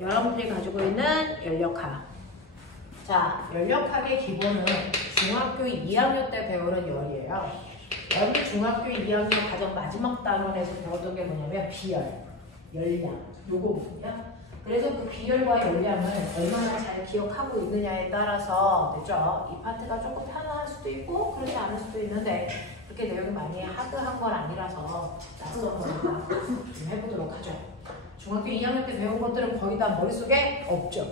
여러분들이 가지고 있는 연력학. 자, 연력학의 기본은 중학교 2학년 때 배우는 열이에요. 여러분 중학교 2학년 가장 마지막 단원에서 배웠던 게 뭐냐면 비열, 열량, 요거거든요. 그래서 그 비열과 열량을 얼마나 잘 기억하고 있느냐에 따라서 되죠. 이 파트가 조금 편안할 수도 있고 그렇지 않을 수도 있는데 그렇게 내용이 많이 하드한 건 아니라서 낯선 거니까 좀 해보도록 하죠. 중학교 2학년 때 배운 것들은 거의 다 머릿속에 없죠.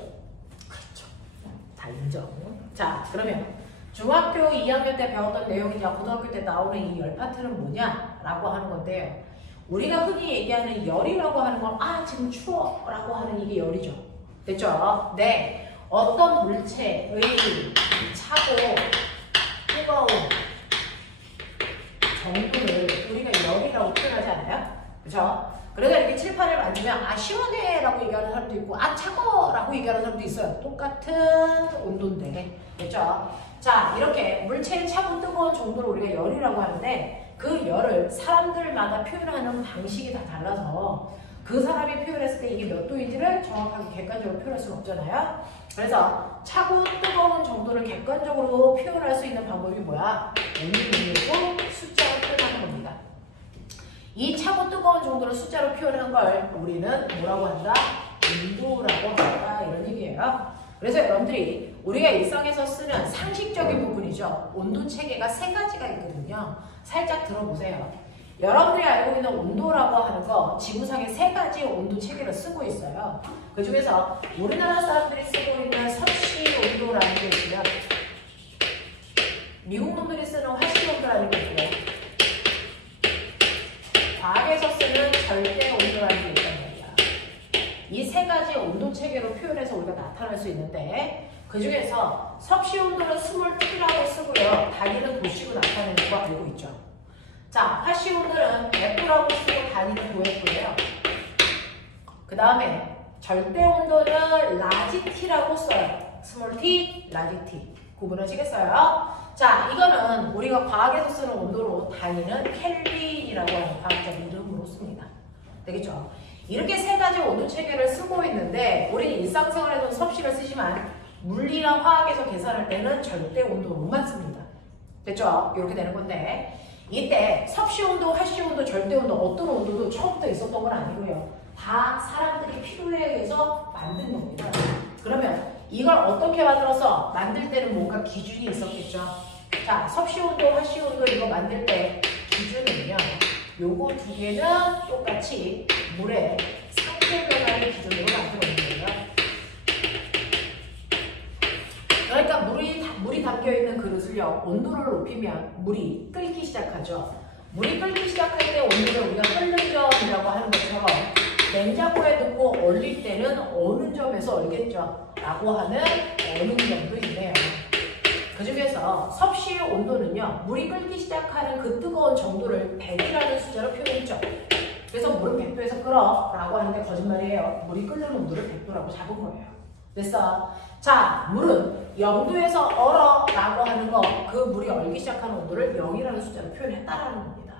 그렇죠. 다 인정. 자, 그러면 중학교 2학년 때 배웠던 내용이 고등학교 때 나오는 이 열 파트는 뭐냐라고 하는 건데요. 우리가 흔히 얘기하는 열이라고 하는 건 지금 추워 라고 하는 이게 열이죠. 됐죠? 네. 어떤 물체의 차고 뜨거운 정도를 우리가 열이라고 표현하지 않아요? 그죠? 그래서 이렇게 칠판을 만지면 시원해 라고 얘기하는 사람도 있고 차가워 라고 얘기하는 사람도 있어요. 똑같은 온도인데. 됐죠? 자, 이렇게 물체의 차고 뜨거운 정도를 우리가 열이라고 하는데 그 열을 사람들마다 표현하는 방식이 다 달라서 그 사람이 표현했을 때 이게 몇 도인지를 정확하게 객관적으로 표현할 수는 없잖아요. 그래서 차고 뜨거운 정도를 객관적으로 표현할 수 있는 방법이 뭐야? 온도이고 숫자로 표현하는 겁니다. 이 차고 뜨거운 정도를 숫자로 표현하는 걸 우리는 뭐라고 한다? 온도라고 한다. 이런 얘기예요. 그래서 여러분들이 우리가 일상에서 쓰는 상식적인 부분이죠. 온도 체계가 세 가지가 있거든요. 살짝 들어보세요. 여러분들이 알고 있는 온도라고 하는 거 지구상에 세 가지 온도 체계를 쓰고 있어요. 그 중에서 우리나라 사람들이 쓰고 있는 섭씨 온도라는 게 있고요. 미국 놈들이 쓰는 화씨 온도라는 게 있고요. 과학에서 쓰는 절대 온도라는 게 있단 말이야. 이 세 가지 온도 체계로 표현해서 우리가 나타날 수 있는데 그 중에서 섭씨 온도는 스몰 t라고 쓰고요. 단위는 도시로 나타내는 거 알고 있죠. 자, 화씨 온도는 F라고 쓰고 단위는 도F예요. 그 다음에 절대 온도는 라지 t라고 써요. 스몰 t, 라지 t. 구분하시겠어요? 자, 이거는 우리가 과학에서 쓰는 온도로 단위는 켈빈이라고 하는 과학적 이름으로 씁니다. 되겠죠? 이렇게 세 가지 온도 체계를 쓰고 있는데 우리는 일상생활에서 섭씨를 쓰지만 물리나 화학에서 계산할 때는 절대 온도로만 씁니다. 됐죠? 이렇게 되는 건데 이때 섭씨 온도, 화씨 온도, 절대 온도 어떤 온도도 처음부터 있었던 건 아니고요. 다 사람들이 필요에 의해서 만든 겁니다. 그러면 이걸 어떻게 만들어서 만들 때는 뭔가 기준이 있었겠죠. 자, 섭씨 온도, 화씨 온도 이거 만들 때 기준은요. 요거 두 개는 똑같이 물의 상태 변화를 기준으로 만들어 있는 거예요. 그러니까 물이 담겨있는 그릇을요. 온도를 높이면 물이 끓기 시작하죠. 물이 끓기 시작할 때 온도를 우리가 끓는 점이라고 하는 것처럼 냉장고에 넣고 얼릴 때는 어느 점에서 얼겠죠. 라고 하는 어느 점도 있네요. 그 중에서 섭씨의 온도는요. 물이 끓기 시작하는 그 뜨거운 정도를 100이라는 숫자로 표현했죠. 그래서 물은 100도에서 끓어 라고 하는데 거짓말이에요. 물이 끓는 온도를 100도라고 잡은 거예요. 됐어? 자, 물은 0도에서 얼어 라고 하는 거 그 물이 얼기 시작하는 온도를 0이라는 숫자로 표현했다라는 겁니다.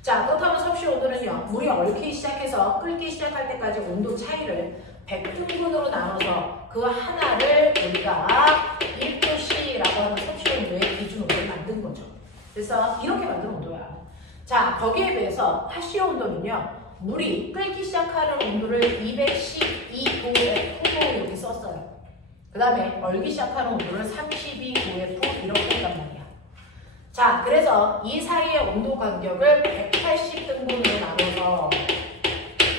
자, 그렇다면 섭씨 온도는요. 물이 얼기 시작해서 끓기 시작할 때까지 온도 차이를 100등분으로 나눠서 그 하나를 우리가 1도씨라고 하는 섭씨 온도의 기준으로 만든 거죠. 그래서 이렇게 만든 온도야. 자, 거기에 비해서 화씨 온도는요. 물이 끓기 시작하는 온도를 212도F 이렇게 썼어요. 그 다음에 얼기 시작하는 온도를 32도F 이렇게 했단 말이야. 자, 그래서 이 사이의 온도 간격을 180등분으로 나눠서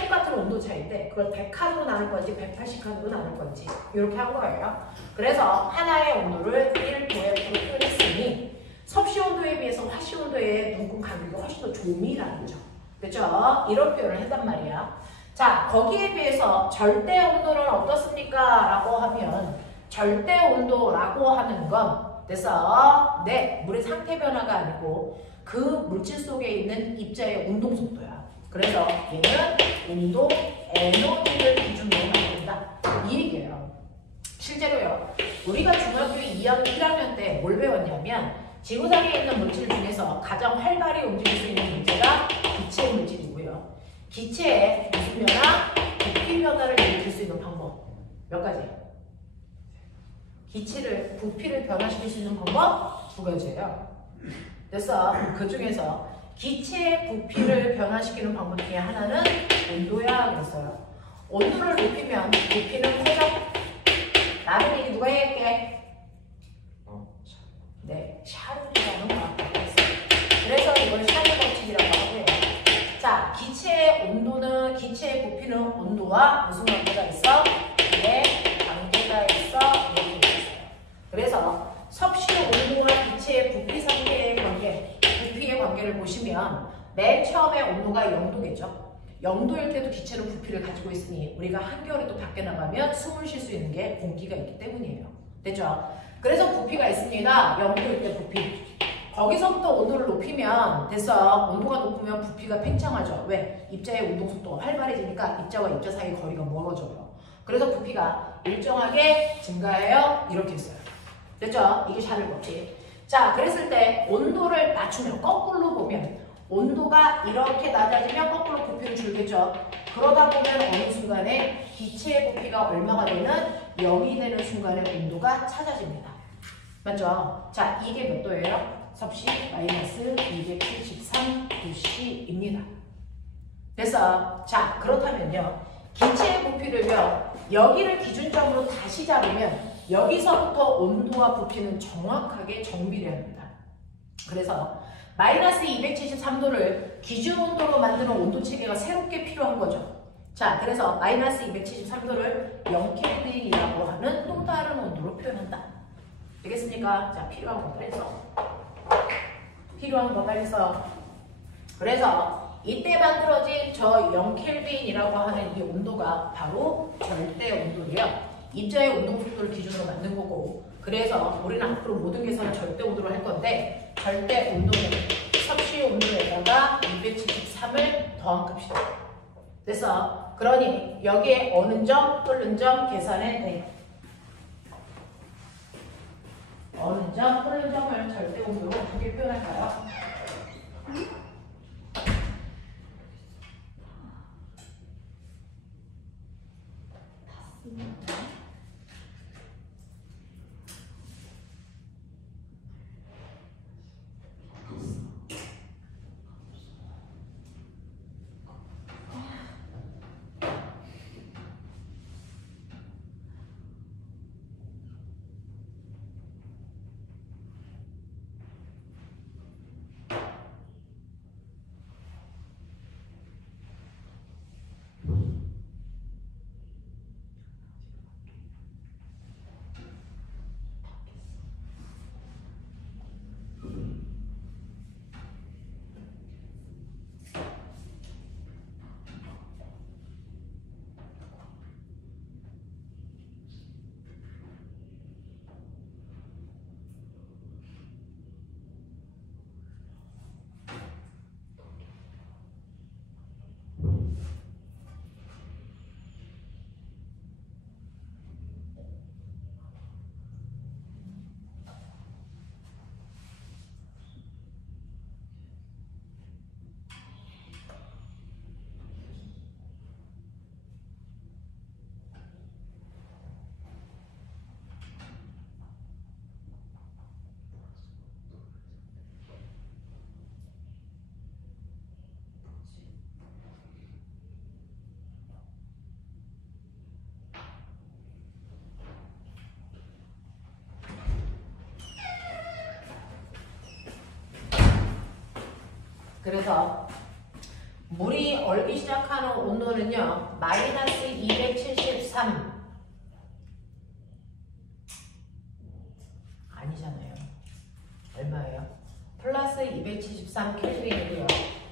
똑같은 온도 차이인데 그걸 100칸으로 나눌 건지 180칸으로 나눌 건지 이렇게 한 거예요. 그래서 하나의 온도를 1도F로 표현했으니 섭씨 온도에 비해서 화씨 온도의 눈금 간격이 훨씬 더 조밀한 거죠. 그렇죠? 이런 표현을 했단 말이야. 자, 거기에 비해서 절대 온도는 어떻습니까? 라고 하면 절대 온도라고 하는 건 그래서 물의 상태 변화가 아니고 그 물질 속에 있는 입자의 운동 속도야. 그래서 얘는 온도 에너지를 기준으로 만든다. 이 얘기예요. 실제로요. 우리가 중학교 2학년 1학년 때 뭘 배웠냐면 지구상에 있는 물질 중에서 가장 활발히 움직일 수 있는 물체가 기체 물질이고요. 기체의 무슨 변화? 부피 변화를 일으킬 수 있는 방법 몇 가지? 기체를 부피를 변화시킬 수 있는 방법 두 가지예요. 그래서 그 중에서 기체의 부피를 변화시키는 방법 중에 하나는 온도야 그랬어요. 온도를 높이면 부피는 커져. 라는 얘기 누가 얘기할게? 네, 샤를이라는 과학자가 있어요. 그래서 이걸 샤를 법칙이라고 하고요. 자, 기체의 온도는 기체의 부피는 온도와 무슨 관계가 있어? 네, 관계가 있어. 이렇게 있어요. 그래서 섭씨 온도와 기체의 부피 상태의 관계, 부피의 관계를 보시면 맨 처음에 온도가 0도겠죠. 0도일 때도 기체는 부피를 가지고 있으니 우리가 한겨울에 또 밖에 나가면 숨을 쉴 수 있는 게 공기가 있기 때문이에요. 됐죠? 그래서 부피가 있습니다. 0도일 때 부피. 거기서부터 온도를 높이면 됐어. 온도가 높으면 부피가 팽창하죠. 왜? 입자의 운동 속도가 활발해지니까 입자와 입자 사이 거리가 멀어져요. 그래서 부피가 일정하게 증가해요. 이렇게 있어요. 됐죠? 이게 샤를 법칙. 자, 그랬을 때 온도를 낮추면 거꾸로 보면 온도가 이렇게 낮아지면 거꾸로 부피는 줄겠죠. 그러다 보면 어느 순간에 기체의 부피가 얼마가 되는 0이 되는 순간에 온도가 찾아집니다. 맞죠? 자, 이게 몇 도예요? 섭씨 마이너스 273도씨입니다. 그래서 자, 그렇다면요. 기체의 부피를요. 여기를 기준점으로 다시 잡으면 여기서부터 온도와 부피는 정확하게 정비례합니다. 그래서 마이너스 273도를 기준 온도로 만드는 온도 체계가 새롭게 필요한 거죠. 자, 그래서 마이너스 273도를 0켈빈이라고 하는 또 다른 온도로 표현한다. 되겠습니까? 자, 필요한 거 빨리 써. 필요한 거 빨리 써. 그래서 이때 만들어진 저 0켈빈이라고 하는 이 온도가 바로 절대 온도예요. 입자의 운동 속도를 기준으로 만든 거고, 그래서 우리는 앞으로 모든 계산을 절대 온도로 할 건데, 절대 온도는 섭씨 온도에다가 273을 더한 값이다. 그래서 그러니 여기에 어느 점, 끓는 점 계산해 내. 어느 점, 끓는 점을 절대 온도로 어떻게 표현할까요? 그래서 물이 얼기 시작하는 온도는요. 마이너스 273 아니잖아요. 얼마예요? 플러스 273 켈빈이고요.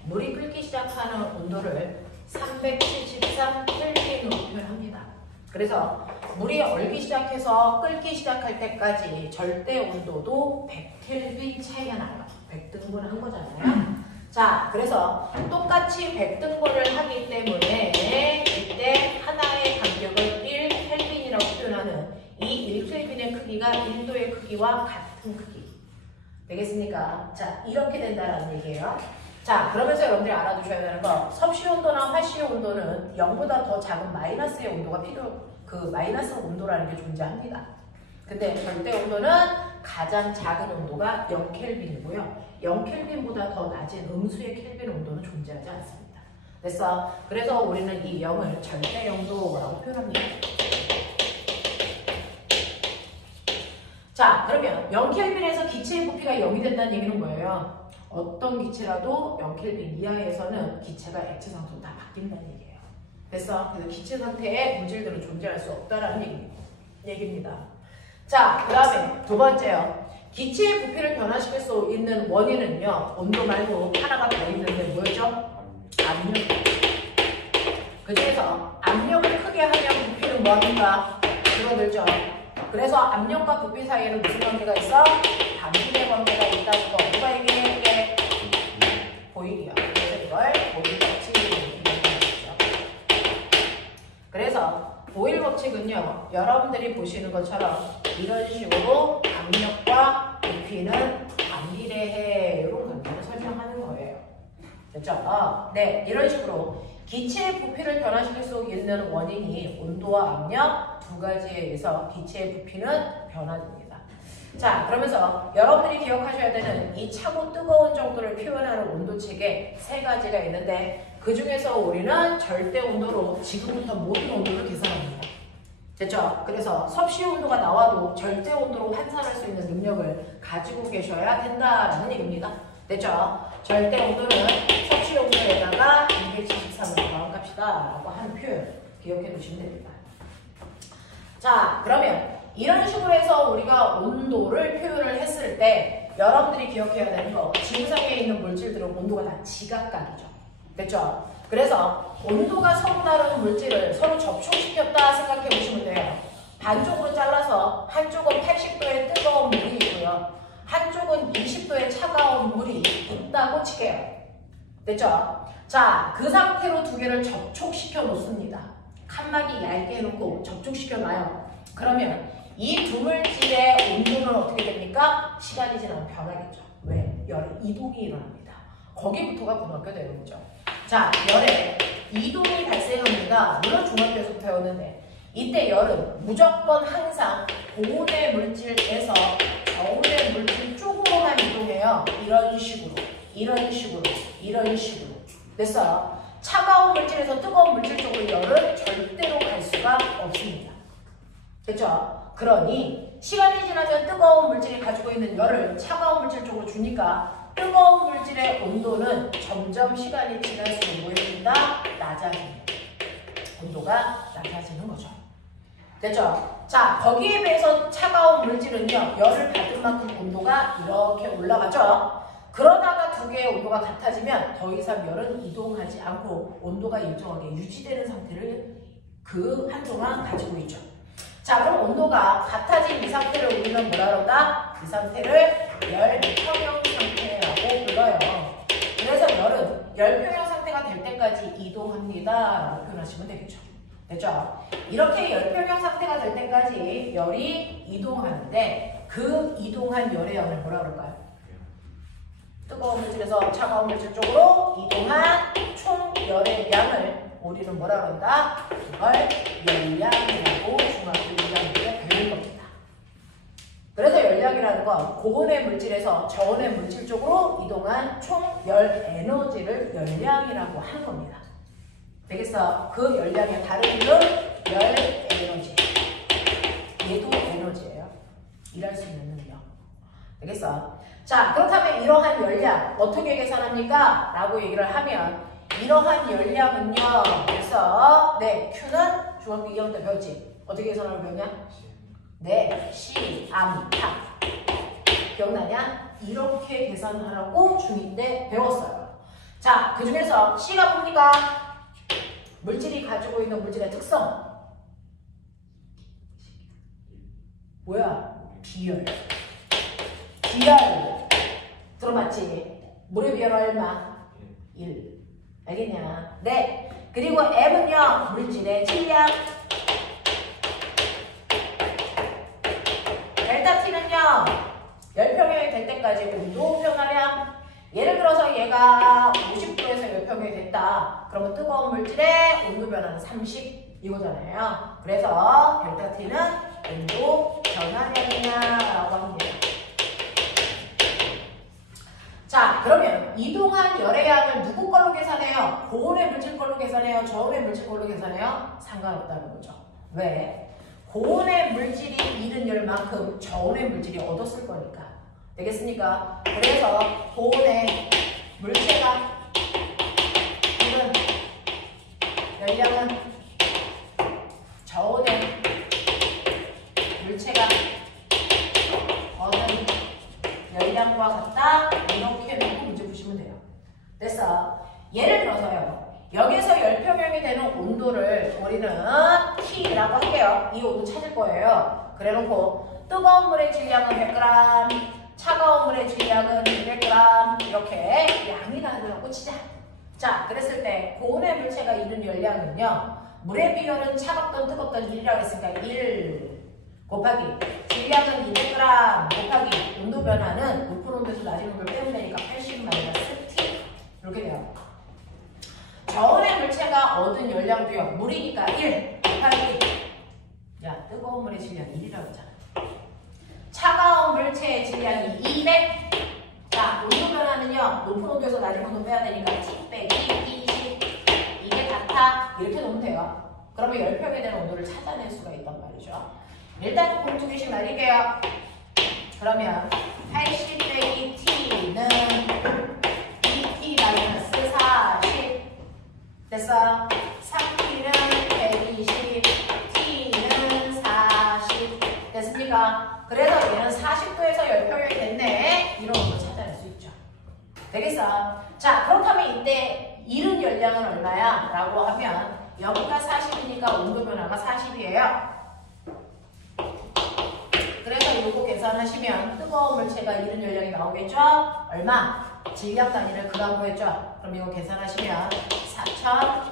물이 끓기 시작하는 온도를 373 켈빈으로 표현합니다. 그래서 물이 얼기 시작해서 끓기 시작할 때까지 절대 온도도 100켈빈 차이가 나요. 100등분 한 거잖아요. 자, 그래서 똑같이 100등분을 하기 때문에 이때 하나의 간격을 1켈빈이라고 표현하는 이 1켈빈의 크기가 1도의 크기와 같은 크기. 되겠습니까? 자, 이렇게 된다는 얘기예요. 자, 그러면서 여러분들이 알아두셔야 되는 거, 섭씨 온도나 활씨 온도는 0보다 더 작은 마이너스의 온도가 마이너스 온도라는 게 존재합니다. 근데 절대 온도는 가장 작은 온도가 0켈빈이고요. 0켈빈보다 더 낮은 음수의 켈빈 온도는 존재하지 않습니다. 그래서 우리는 이 0을 절대 영도라고 표현합니다. 자, 그러면 0켈빈에서 기체의 부피가 0이 된다는 얘기는 뭐예요? 어떤 기체라도 0켈빈 이하에서는 기체가 액체 상태로 다 바뀐다는 얘기예요. 그래서 기체 상태의 물질들은 존재할 수 없다는 얘기입니다. 자, 그 다음에 두 번째요. 기체의 부피를 변화시킬 수 있는 원인은요, 온도 말고 하나가 더 있는데 뭐였죠? 압력. 그 중에서 압력을 크게 하면 부피는 뭐합니까? 줄어들죠. 그래서 압력과 부피 사이에는 무슨 관계가 있어? 반비례 관계가 있다는 거. 누가 얘기해? 보일이요. 그래서 이걸 보일 법칙이라고 얘기하죠. 그래서 보일 법칙은요, 여러분들이 보시는 것처럼 이런 식으로 압력과 부피는 반비례해. 이런 관계를 설명하는 거예요. 됐죠? 네, 이런 식으로 기체의 부피를 변화시킬 수 있는 원인이 온도와 압력 두 가지에 의해서 기체의 부피는 변화됩니다. 자, 그러면서 여러분들이 기억하셔야 되는 이 차고 뜨거운 정도를 표현하는 온도책에 세 가지가 있는데 그 중에서 우리는 절대 온도로 지금부터 모든 온도를 계산합니다. 됐죠? 그래서 섭씨 온도가 나와도 절대 온도로 환산할 수 있는 능력을 가지고 계셔야 된다라는 얘기입니다. 됐죠? 절대 온도는 섭씨 온도에다가 273을 더한갑시다 라고 하는 표현 기억해 두시면 됩니다. 자, 그러면 이런 식으로 해서 우리가 온도를 표현을 했을 때 여러분들이 기억해야 되는 거, 지구상에 있는 물질들은 온도가 다 지각각이죠. 됐죠? 그래서 온도가 서로 다른 물질을 서로 접촉시켰다 생각해 보시면 돼요. 반쪽으로 잘라서 한쪽은 80도의 뜨거운 물이 있고요. 한쪽은 20도의 차가운 물이 있다고 칠게요. 됐죠? 자, 그 상태로 두 개를 접촉시켜 놓습니다. 칸막이 얇게 해놓고 접촉시켜 놔요. 그러면 이 두 물질의 온도는 어떻게 됩니까? 시간이 지나면 변하겠죠. 왜? 열의 이동이 일어납니다. 거기부터가 고등학교 내용이죠. 자, 열에 이동이 발생합니다. 물론 중학교에서 배웠는데 이때 열은 무조건 항상 고온의 물질에서 저온의 물질 쪽으로만 이동해요. 이런 식으로, 이런 식으로, 이런 식으로. 됐어요? 차가운 물질에서 뜨거운 물질 쪽으로 열은 절대로 갈 수가 없습니다. 됐죠? 그러니 시간이 지나면 뜨거운 물질이 가지고 있는 열을 차가운 물질 쪽으로 주니까 뜨거운 물질의 온도는 점점 시간이 지날수록 뭐해진다? 낮아집니다. 온도가 낮아지는 거죠. 됐죠? 자, 거기에 비해서 차가운 물질은요, 열을 받은 만큼 온도가 이렇게 올라가죠? 그러다가 두 개의 온도가 같아지면 더 이상 열은 이동하지 않고 온도가 일정하게 유지되는 상태를 그 한동안 가지고 있죠. 자, 그럼 온도가 같아진 이 상태를 우리는 뭐라 그런다? 이 상태를 열평형 상태라고 불러요. 그래서 열은 열평형 상태가 될 때까지 이동합니다 라고 표현하시면 되겠죠. 됐죠? 이렇게 열평형 상태가 될 때까지 열이 이동하는데 그 이동한 열의 양을 뭐라 그럴까요? 뜨거운 물질에서 차가운 물질 쪽으로 이동한 총 열의 양을 우리는 뭐라 그런다? 그걸 열량이라고 중학교 2학년 때 배운 겁니다. 그래서 열량이라는 건 고온의 물질에서 저온의 물질 쪽으로 이동한 총 열 에너지를 열량이라고 하는 겁니다. 되겠어? 그 열량의 다른 이름 열 에너지. 얘도 에너지예요. 일할 수 있는 능력. 되겠어? 자, 그렇다면 이러한 열량 어떻게 계산합니까? 라고 얘기를 하면 이러한 열량은요. 그래서 네, Q는 중학교 2학년 때 배웠지? 어떻게 계산하는 배웠냐? 네, C, 암, 타. 기억나냐? 이렇게 계산하라고 중2 때 배웠어요. 자, 그 중에서 C가 뭡니까? 물질이 가지고 있는 물질의 특성. 뭐야? 비열. 비열. 들어봤지? 물의 비열 얼마? 1. 알겠냐? 네. 그리고 M은요, 물질의 질량. 델타 T는요, 열평형이 될 때까지 온도 변화량. 예를 들어서 얘가 50도에서 열평이 됐다. 그러면 뜨거운 물질의 온도 변화는 30 이거잖아요. 그래서 델타 T는 온도 변화량이냐라고 합니다. 자, 그러면 이동한 열의 양을 누구 걸로 계산해요? 고온의 물질 걸로 계산해요? 저온의 물질 걸로 계산해요? 상관없다는 거죠. 왜? 고온의 물질이 잃은 열만큼 저온의 물질이 얻었을 거니까. 되겠습니까? 그래서 고온의 물체가 잃은 열량은 저온의 물체가 얻은 열량과 같다. 이렇게 놓고 문제 푸시면 돼요. 됐어. 예를 들어서요. 여기서 열평형이 되는 온도를 우리는 T라고 할게요. 이 온도 찾을 거예요. 그래놓고 뜨거운 물의 질량은 100g, 차가운 물의 질량은 200g 이렇게 양이 다르다고 치자. 자, 그랬을 때 고온의 물체가 잃은 열량은요. 물의 비율은 차갑던 뜨겁던 1이라고 했으니까 1 곱하기 질량은 200g 곱하기 온도 변화는 높은 온도에서 낮은 온도를 빼면 되니까 80 마이너스 T 이렇게 돼요. 저온의 물체가 얻은 열량도요. 물이니까 1 곱하기 야 뜨거운 물의 질량 1이라고 했잖아. 차가운 물체의 질량이 200. 자, 온도 변화는요. 높은 온도에서 낮은 온도 빼야 되니까 T 빼기 20 이게 같아. 이렇게 놓으면 돼요. 그러면 열평에 대한 온도를 찾아낼 수가 있단 말이죠. 일단 공 2개씩 날릴게요. 그러면 80 빼기 T는 2T 마이너스 40 됐어. 3T는 120 T는 40 됐습니까? 그래서 얘는 40도에서 열평이 됐네. 이런 온도 찾아낼 수 있죠. 되겠어? 자, 그렇다면 이때 잃은 열량은 얼마야? 라고 하면 여기가 40이니까 온도 변화가 40이에요. 그래서 이거 계산하시면 뜨거운 물체가 잃은 열량이 나오겠죠? 얼마? 질량 단위를 그램으로 했죠? 그럼 이거 계산하시면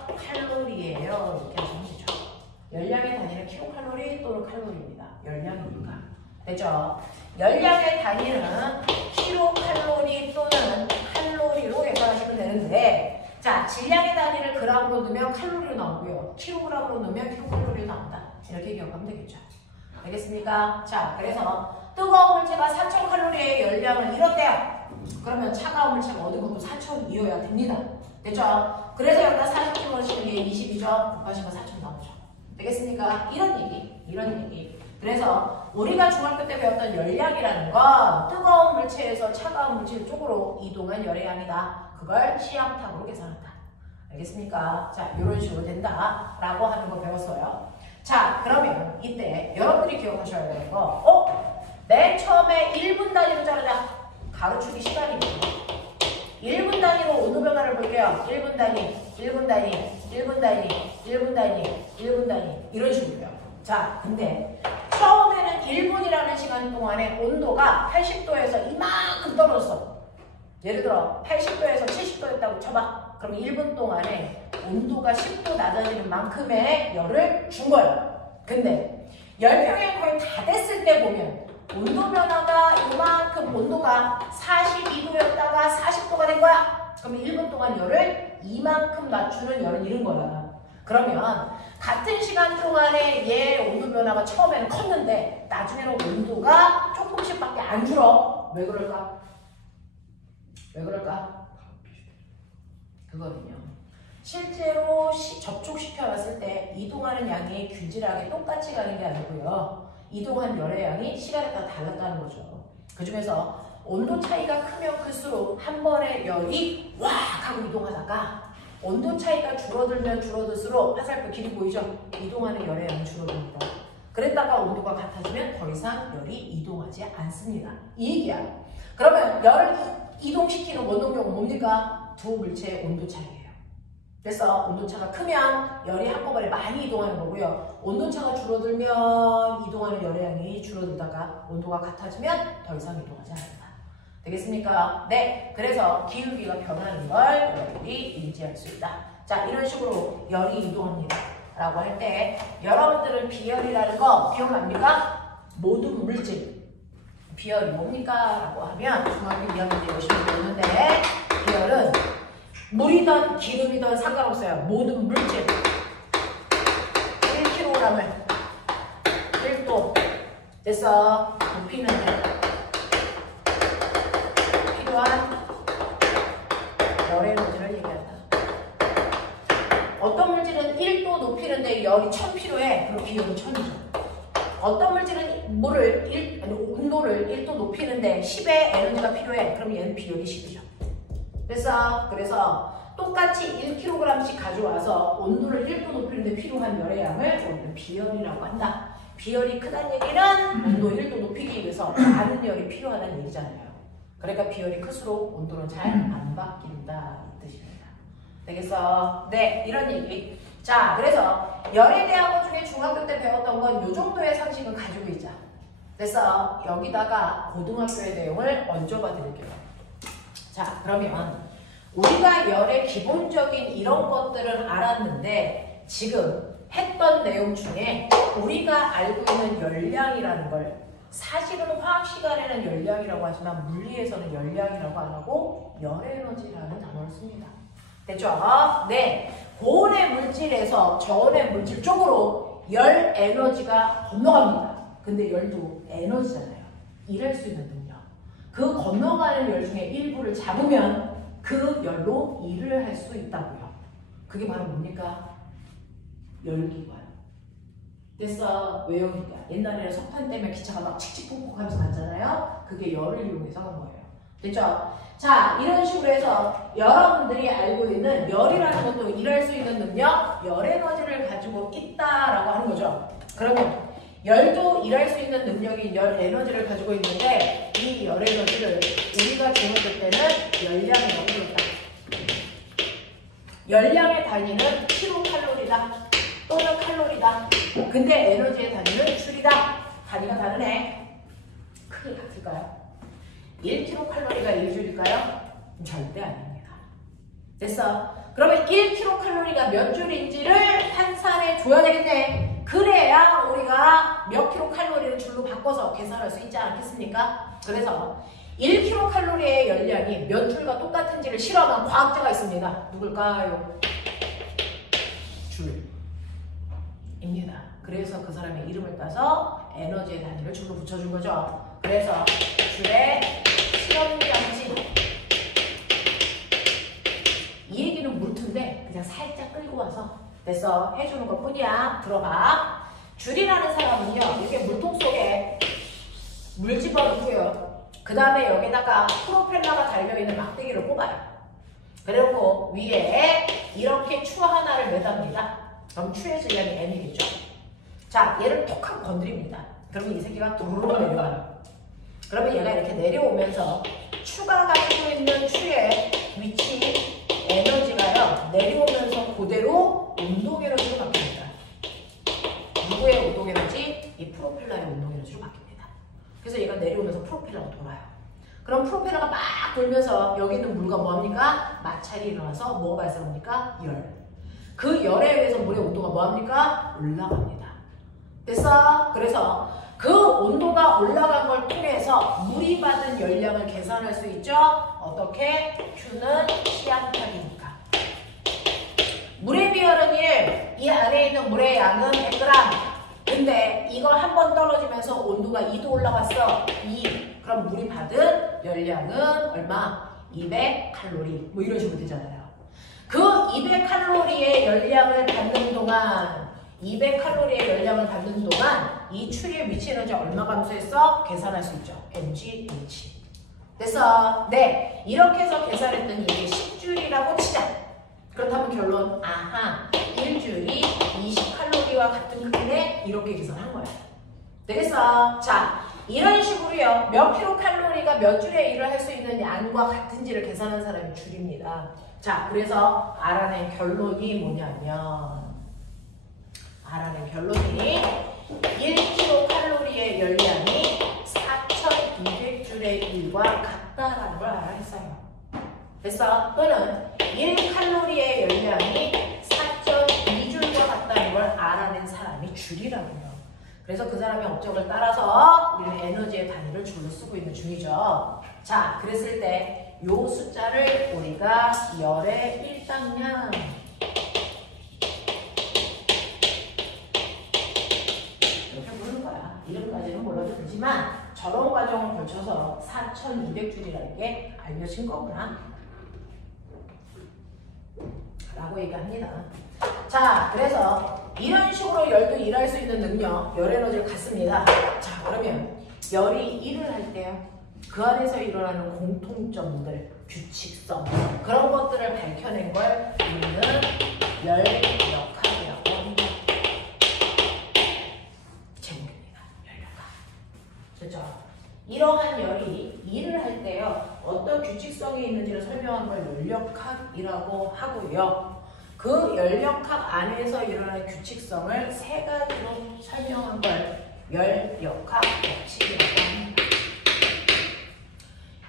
4000칼로리예요. 이렇게 하시면 되죠. 열량의 단위는 킬로칼로리 또는 칼로리입니다. 열량이니까. 됐죠? 열량의 단위는 킬로칼로리 또는 칼로리로 계산하시면 되는데 자, 질량의 단위를 그램으로 넣으면 칼로리로 나오고요. 킬로그램으로 넣으면 킬로칼로리로 나온다. 이렇게 기억하면 되겠죠. 알겠습니까? 자, 그래서 뜨거운 물체가 4000칼로리의 열량을 잃었대요. 그러면 차가운 물체가 얻은 것도 4000이어야 됩니다. 됐죠? 그래서 여기다 40kg를 씌는 게 20이죠? 곱하시면 4000 나오죠. 되겠습니까? 이런 얘기. 그래서 우리가 중학교 때 배웠던 열량이라는 건 뜨거운 물체에서 차가운 물질 쪽으로 이동한 열의 양이다. 그걸 시압탑으로 계산한다. 알겠습니까? 자, 이런 식으로 된다라고 하는 거 배웠어요. 자, 그러면 이때 여러분들이 기억하셔야 되는 거 맨 처음에 1분 단위로 자르자. 가로축이 시간입니다. 1분 단위로 온도 변화를 볼게요. 1분 단위, 1분 단위, 1분 단위, 1분 단위, 1분 단위 이런 식으로요. 자, 근데 처음에는 1분이라는 시간 동안에 온도가 80도에서 이만큼 떨어졌어. 예를 들어 80도에서 70도였다고 쳐봐. 그럼 1분 동안에 온도가 10도 낮아지는 만큼의 열을 준 거예요. 근데 열평이 거의 다 됐을 때 보면 온도 변화가 이만큼 온도가 42도였다가 40도가 된 거야. 그럼 1분 동안 열을 이만큼 낮추는 열은 잃은 거야. 그러면 같은 시간 동안에 얘 온도 변화가 처음에는 컸는데 나중에는 온도가 조금씩밖에 안 줄어. 왜 그럴까? 왜 그럴까? 그거는요. 실제로 접촉시켜놨을 때 이동하는 양이 균질하게 똑같이 가는 게 아니고요. 이동한 열의 양이 시간에 따라 달랐다는 거죠. 그 중에서 온도 차이가 크면 클수록 한 번에 열이 왁 하고 이동하다가 온도 차이가 줄어들면 줄어들수록 화살표 길이 보이죠? 이동하는 열의 양이 줄어듭니다. 그랬다가 온도가 같아지면 더 이상 열이 이동하지 않습니다. 이 얘기야. 그러면 열을 이동시키는 원동력은 뭡니까? 두 물체의 온도 차이예요. 그래서 온도차가 크면 열이 한꺼번에 많이 이동하는 거고요. 온도차가 줄어들면 이동하는 열의 양이 줄어들다가 온도가 같아지면 더 이상 이동하지 않는다. 되겠습니까? 네. 그래서 기울기가 변하는 걸 여러분들이 인지할 수 있다. 자, 이런 식으로 열이 이동합니다. 라고 할 때 여러분들은 비열이라는 거 기억납니까? 모든 물질. 비열이 뭡니까? 라고 하면 중학교 2학년 때 열심히 배우는데 비열은 물이든 기름이든 상관없어요. 모든 물질 1kg을 1도 됐어. 높이는데 필요한 열의 에너지를 얘기한다. 어떤 물질은 1도 높이는데 열이 1000 필요해. 그럼 비열이 1000이죠. 어떤 물질은 온도를 1도 높이는데 10의 에너지가 필요해. 그럼 얘는 비열이 10이죠. 그래서 똑같이 1kg씩 가져와서 온도를 1도 높이는데 필요한 열의 양을 우리는 비열이라고 한다. 비열이 크다는 얘기는 온도 1도 높이기 위해서 많은 열이 필요하다는 얘기잖아요. 그러니까 비열이 클수록 온도는 잘 안 바뀐다 이 뜻입니다. 되겠어? 네, 이런 얘기. 자, 그래서 열에 대한 것 중에 중학교 때 배웠던 건 이 정도의 상식은 가지고 있자. 그래서 여기다가 고등학교의 내용을 얹어봐 드릴게요. 자, 그러면 우리가 열의 기본적인 이런 것들은 알았는데 지금 했던 내용 중에 우리가 알고 있는 열량이라는 걸 사실은 화학 시간에는 열량이라고 하지만 물리에서는 열량이라고 안 하고 열에너지라는 단어를 씁니다. 됐죠? 네. 고온의 물질에서 저온의 물질 쪽으로 열 에너지가 건너갑니다. 근데 열도 에너지잖아요. 일할 수 있는 능력. 그 건너가는 열 중에 일부를 잡으면 그 열로 일을 할 수 있다고요. 그게 바로 뭡니까? 열기관요. 됐어. 왜 열기관? 옛날에는 석탄 때문에 기차가 막 칙칙폭폭 하면서 갔잖아요. 그게 열을 이용해서 간 거예요. 됐죠? 자, 이런 식으로 해서 여러분들이 알고 있는 열이라는 것도 일할 수 있는 능력, 열 에너지를 가지고 있다라고 하는 거죠. 그러면 열도 일할 수 있는 능력인 열 에너지를 가지고 있는데 이 열 에너지를 우리가 중학교 때는 열량이라고 부른다. 열량의 단위는 킬로칼로리다 또는 칼로리다. 근데 에너지의 단위는 줄이다. 단위가 다르네. 크게 같을까요? 1kcal가 1줄일까요? 절대 아닙니다. 됐어? 그러면 1kcal가 몇 줄인지를 환산해 줘야 되겠네. 그래야 우리가 몇 kcal를 줄로 바꿔서 계산할 수 있지 않겠습니까? 그래서 1kcal의 열량이 몇 줄과 똑같은지를 실험한 과학자가 있습니다. 누굴까요? 줄입니다. 그래서 그 사람의 이름을 따서 에너지의 단위를 줄로 붙여준 거죠. 그래서 줄의 실험장치. 이 얘기는 물투인데 그냥 살짝 끌고 와서 됐어. 해주는 것 뿐이야. 들어봐. 줄이라는 사람은요. 이렇게 물통 속에 물 집어넣고요. 그 다음에 여기다가 프로펠러가 달려있는 막대기를 뽑아요. 그리고 위에 이렇게 추 하나를 매답니다. 그럼 추의 질량이 M이겠죠. 자, 얘를 톡 하고 건드립니다. 그러면 이 새끼가 도로로 내려와요. 그러면 얘가 이렇게 내려오면서 추가 가지고 있는 추의 위치 에너지가요. 내려오면서 그대로 운동 에너지로 바뀝니다. 누구의 운동 에너지? 이 프로펠러의 운동 에너지로 바뀝니다. 그래서 얘가 내려오면서 프로펠러가 돌아요. 그럼 프로펠러가 막 돌면서 여기 있는 물과 뭐합니까? 마찰이 일어나서 뭐가 발생합니까? 열. 그 열에 의해서 물의 온도가 뭐합니까? 올라갑니다. 됐어? 그래서 그 온도가 올라간 걸 통해서 물이 받은 열량을 계산할 수 있죠? 어떻게? Q는 C안타기니까. 물의 비율은 1, 이 안에 있는 물의 양은 100g. 근데 이거 한 번 떨어지면서 온도가 2도 올라갔어. 2. 그럼 물이 받은 열량은 얼마? 200칼로리. 뭐 이런 식으로 되잖아요. 그 200칼로리의 열량을 받는 동안 200칼로리의 열량을 받는 동안 이 추의 위치 에너지 얼마 감소했어? 계산할 수 있죠. mgh. 됐어? 네. 이렇게 해서 계산했더니 이게 10줄이라고 치자. 그렇다면 결론, 아하, 1줄이 20칼로리와 같은 크기네. 이렇게 계산한 거야. 되겠어? 자, 이런 식으로요. 몇 킬로칼로리가 몇 줄의 일을 할 수 있는 양과 같은지를 계산한 사람이 줄입니다. 자, 그래서 알아낸 결론이 뭐냐면 알아낸 결론이 1kcal의 열량이 4200줄의 일과 같다라는 걸 알아냈어요. 됐어? 또는 1칼로리의 열량이 4.2줄과 같다는 걸 알아낸 사람이 줄이라고요. 그래서 그 사람의 업적을 따라서 우리는 에너지의 단위를 줄로 쓰고 있는 중이죠. 자, 그랬을 때 요 숫자를 우리가 열의 1당량 이렇게 부르는 거야. 이름까지는 몰라도 되지만 저런 과정을 거쳐서 4200줄이라는 게 알려진 거구나 라고 얘기합니다. 자, 그래서 이런 식으로 열도 일할 수 있는 능력, 열 에너지를 갖습니다. 자, 그러면 열이 일을 할 때요, 그 안에서 일어나는 공통점들, 규칙성, 그런 것들을 밝혀낸 걸 우리는 열역학이라고 합니다. 제목입니다. 열역학. 그렇죠? 이러한 열이 일을 할 때요, 어떤 규칙성이 있는지를 설명한 걸 열역학이라고 하고요. 그 열역학 안에서 일어나는 규칙성을 세 가지로 설명한 걸 열역학 법칙이라고 합니다.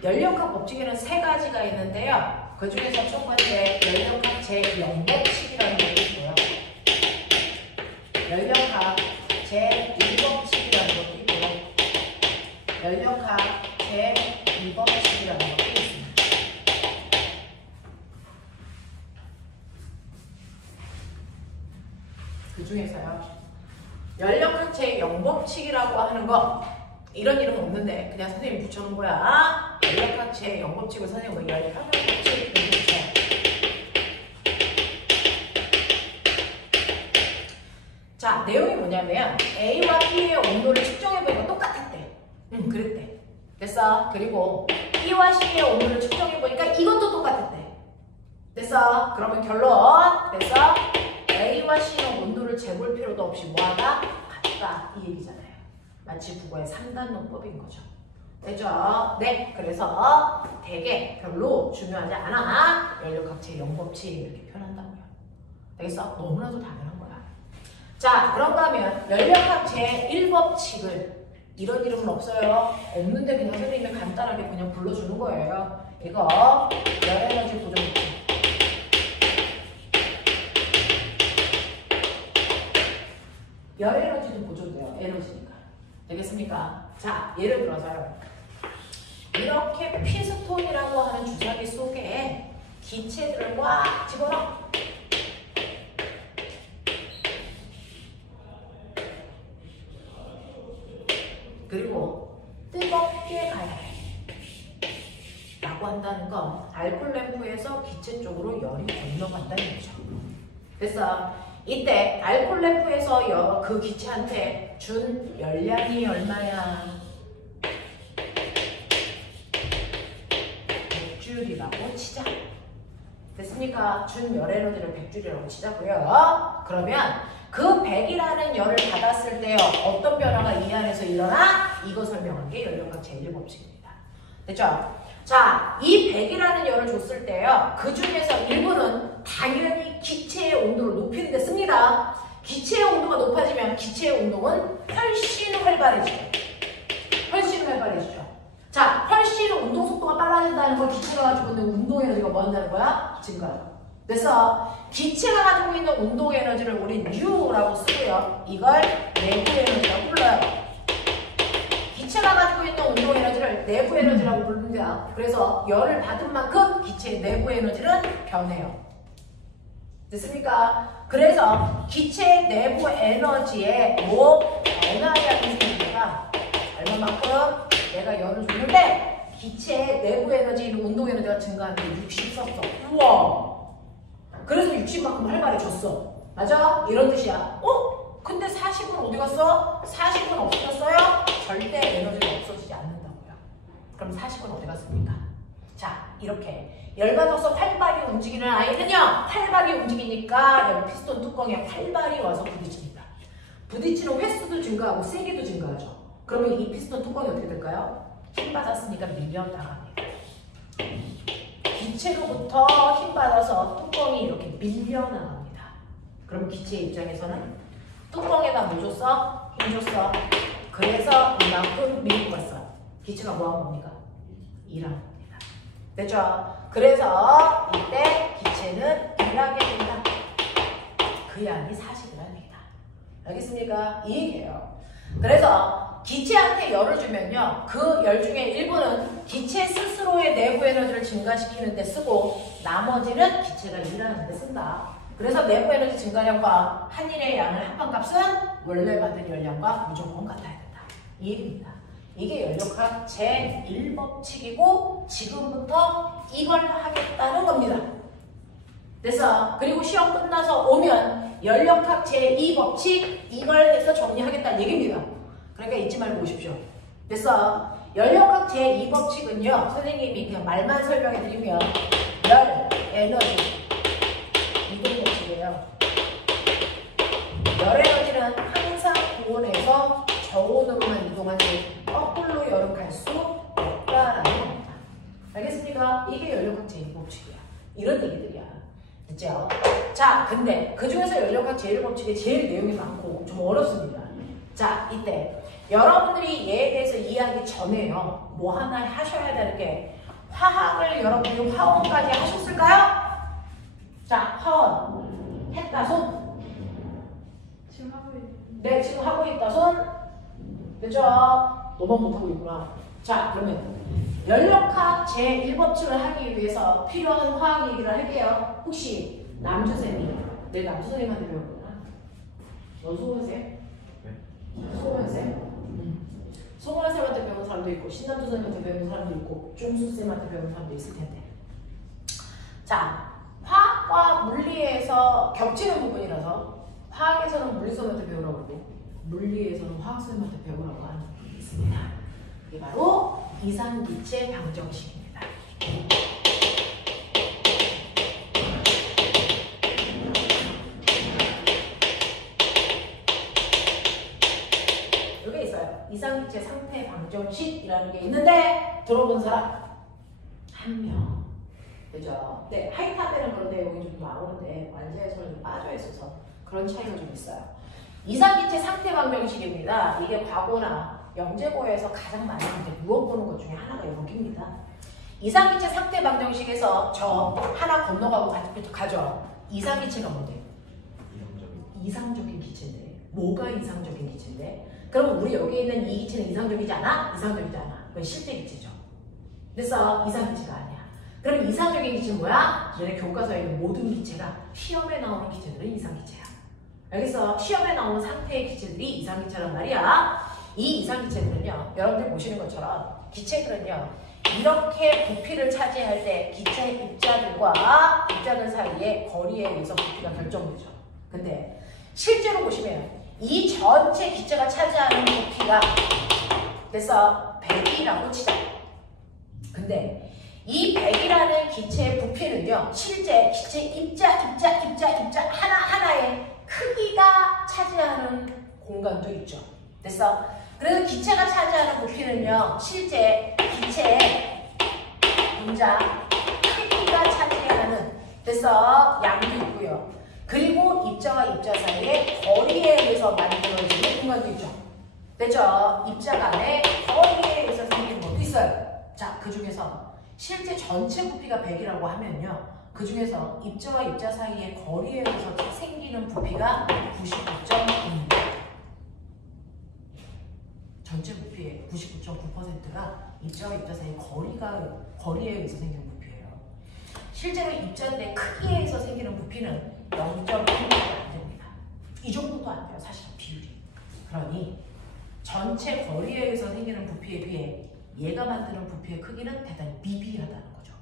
열역학 법칙에는 세 가지가 있는데요. 그 중에서 첫 번째 열역학 제0법칙이라는 것도 있고요. 열역학 제1법칙이라는 것도 있고요. 열역학 제2법칙이라는 것도 있습니다. 그 중에서요, 열역학 제0법칙이라고 하는 거, 이런 이름은 없는데 그냥 선생님이 붙여놓은 거야. 열역학 제0법칙을 선생님은 열역학 법칙 붙여. 자, 내용이 뭐냐면 A와 B의 온도를 측정해보니까 똑같았대. 그랬대. 됐어? 그리고 B와 C의 온도를 측정해보니까 이것도 똑같았대. 됐어? 그러면 결론. 됐어? A와 C는 온도를 재볼 필요도 없이 뭐하다? 같다. 이 얘기잖아요. 마치 국어의 3단 논법인 거죠. 됐죠? 네. 그래서 되게 별로 중요하지 않아. 열역학 제0법칙 이렇게 표현한다고요. 되겠어? 너무나도 당연한 거야. 자, 그런가 하면 열역학 제1법칙을 이런 이름은 없어요. 없는데 그냥 선생님이 간단하게 그냥 불러주는 거예요. 이거 열에너지 보존법칙. 열에너지도 보존돼요. 에너지니까. 되겠습니까? 자, 예를 들어서요. 이렇게 피스톤이라고 하는 주사기 속에 기체들을 꽉 집어넣어. 그리고 뜨겁게 가야 해. 라고 한다는 건 알코올 램프에서 기체 쪽으로 열이 건너간다는 거죠. 그래서 이때 알코올 램프에서 그 기체한테 준 열량이 얼마야? 100줄이라고 치자. 됐습니까? 준 열 에너지를 100줄이라고 치자고요. 그러면 그 100이라는 열을 받았을 때요, 어떤 변화가 이 안에서 일어나? 이거 설명한 게 열역학 제1법칙입니다. 됐죠? 자, 이 100이라는 열을 줬을 때요, 그 중에서 일부는 당연히 기체의 온도를 높이는 데 씁니다. 기체의 온도가 높아지면 기체의 운동은 훨씬 활발해지죠. 훨씬 활발해지죠. 자, 훨씬 운동 속도가 빨라진다는 걸 기체가 가지고 있는 운동 에너지가 뭐 한다는 거야? 증가요. 그래서 기체가 가지고 있는 운동 에너지를 우리 U라고 쓰고요. 이걸 내부 에너지라고 불러요. 기체가 가지고 있는 운동 에너지를 내부 에너지라고 부릅니다. 그래서 열을 받은 만큼 기체의 내부 에너지는 변해요. 됐습니까? 그래서 기체 내부 에너지에 뭐 변화량이 생깁니다. 얼마만큼 내가 열을 줬는데 기체의 내부 에너지, 운동 에너지가 증가하는데 60 썼어. 우와! 그래서 60만큼 활발해졌어. 맞아? 이런 뜻이야. 근데 40은 어디 갔어? 40은 없어졌어요? 절대 에너지가 없어지지 않는다고요. 그럼 40은 어디 갔습니까? 자, 이렇게 열받아서 활발히 움직이는 아이는요, 활발히 움직이니까 여기 피스톤 뚜껑에 활발히 와서 부딪힙니다. 부딪히는 횟수도 증가하고 세기도 증가하죠. 그러면 이 피스톤 뚜껑이 어떻게 될까요? 힘 받았으니까 밀려나갑니다. 기체로부터 힘 받아서 뚜껑이 이렇게 밀려나갑니다. 그럼 기체 입장에서는 뚜껑에다 뭐 줬어? 힘 줬어. 그래서 이만큼 밀고 갔어. 기체가 뭐 한 겁니까? 일한 겁니다. 됐죠? 그래서 이때 기체는 일하게 된다. 그 양이 40이랍니다. 알겠습니까? 이 얘기예요. 그래서 기체한테 열을 주면요. 그 열 중에 일부는 기체 스스로의 내부 에너지를 증가시키는 데 쓰고 나머지는 기체가 일하는 데 쓴다. 그래서 내부 에너지 증가량과 한일의 양을 합한값은 원래 받은 열량과 무조건 같아야 된다. 이 얘기입니다. 이게 연력학 제1법칙이고 지금부터 이걸 하겠다는 겁니다. 그래서 그리고 시험 끝나서 오면 연력학 제2법칙 이걸 해서 정리하겠다는 얘기입니다. 그러니까 잊지 말고 오십시오. 그래서 연력학 제2법칙은요. 선생님이 그냥 말만 설명해 드리면 열, 에너지, 이동법칙이에요. 열 에너지는 항상 고온에서 저온으로만 이동하지 거꾸로 열은 갈 수 없다라는 겁니다. 알겠습니까? 이게 연력학 제1법칙이야. 이런 얘기들이야. 됐죠? 자, 근데 그 중에서 연력학 제1법칙이 제일 내용이 많고 좀 어렵습니다. 자, 이때 여러분들이 얘에 대해서 이해하기 전에요. 뭐 하나 하셔야 되는 게 화학을 여러분이 화원까지 하셨을까요? 자, 화원 했다 손. 지금 하고 있는. 네, 지금 하고 있다 손. 그죠? 너무 못하고 있구나. 자, 그러면 연력학 제1법칙을 하기 위해서 필요한 화학 얘기를 할게요. 혹시 남주쌤이 내 남수선생님한테 배웠구나. 너 소원쌤? 네. 소원쌤? 소원쌤한테 배운 사람도 있고 신남주선생님한테 배운 사람도 있고 쫑수쌤한테 배운 사람도 있을 텐데. 자, 화학과 물리에서 겹치는 부분이라서 화학에서는 물리선생님한테 배우라고 그러고 물리에서는 화학선생님한테 배우라고 하는 부분이 있습니다. 이게 바로 이상기체 방정식입니다. 여기 있어요. 이상기체 상태 방정식이라는 게 있는데 들어본 사람 한 명. 그죠? 네, 하이탑에는 그런데 여기 좀 나오는데 완제에서는 좀 빠져 있어서 그런 차이가 좀 있어요. 이상기체 상태 방정식입니다. 이게 과거나 영재고에서 가장 많이 물어보는 것 중에 하나가 여기입니다. 이상기체 상태 방정식에서 저 하나 건너가고 가죠. 이상기체가 뭔데? 이상적인 기체인데. 뭐가 이상적인 기체인데? 그럼 우리 여기 있는 이 기체는 이상적이지 않아? 이상적이지 않아. 그건 실제 기체죠. 그래서 이상기체가 아니야. 그럼 이상적인 기체는 뭐야? 전에 교과서에 있는 모든 기체가 시험에 나오는 기체들은 이상기체야. 알겠어? 시험에 나오는 상태의 기체들이 이상기체란 말이야. 이 이상기체들은요, 여러분들 보시는 것처럼 기체들은요, 이렇게 부피를 차지할 때 기체 입자들과 입자들 사이의 거리에 의해서 부피가 결정되죠. 근데 실제로 보시면 이 전체 기체가 차지하는 부피가 그래서 100이라고 치자. 근데 이 100이라는 기체의 부피는요, 실제 기체 입자 하나하나의 크기가 차지하는 공간도 있죠. 됐어? 그래서 기체가 차지하는 부피는요, 실제 기체의 분자 크기가 차지하는 됐어? 양도 있고요. 그리고 입자와 입자 사이의 거리에 의해서 만들어지는 공간도 있죠. 됐죠? 입자 간의 거리에 의해서 생기는 것도 있어요. 자, 그 중에서 실제 전체 부피가 100이라고 하면요, 그 중에서 입자와 입자 사이의 거리에 의해서 생기는 부피가 99.9입니다. 전체 부피의 99.9%가 입자와 입자 사이의 거리에 의해서 생기는 부피예요. 실제로 입자들의 크기에 의해서 생기는 부피는 0.1도 안 됩니다. 이 정도도 안 돼요, 사실 비율이. 그러니 전체 거리에 의해서 생기는 부피에 비해 얘가 만드는 부피의 크기는 대단히 미비하다는 거죠.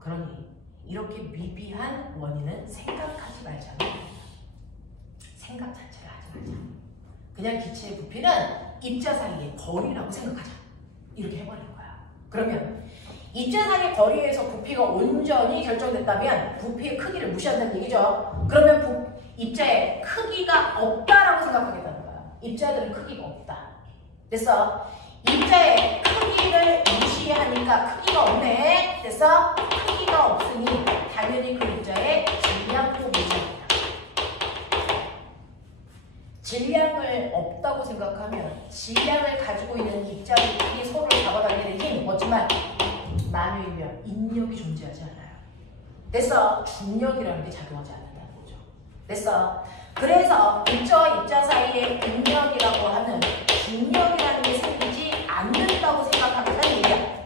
그러니 이렇게 미비한 원인은 생각하지 말자는 겁니다. 생각 자체를 하지 말자. 그냥 기체의 부피는 입자 사이의 거리라고 생각하자. 이렇게 해버리는 거야. 그러면 입자 사이의 거리에서 부피가 온전히 결정됐다면 부피의 크기를 무시한다는 얘기죠. 그러면 입자의 크기가 없다라고 생각하겠다는 거야. 입자들은 크기가 없다. 됐어? 입자의 크기를 무시하니까 크기가 없네. 됐어? 크기가 없으니 당연히 그 입자의 질량도 무시합니다. 질량을 없다고 생각하면 질량을 가지고 있는 입자들이 서로를 잡아당기는 힘, 멋지만 만유이면 인력이 존재하지 않아요. 됐어? 중력이라는 게 작용하지 않는다는 거죠. 됐어? 그래서 입자와 입자 사이에 중력이라고 하는 중력이라는 게 생기지 않는다고 생각하겠다는 얘기야.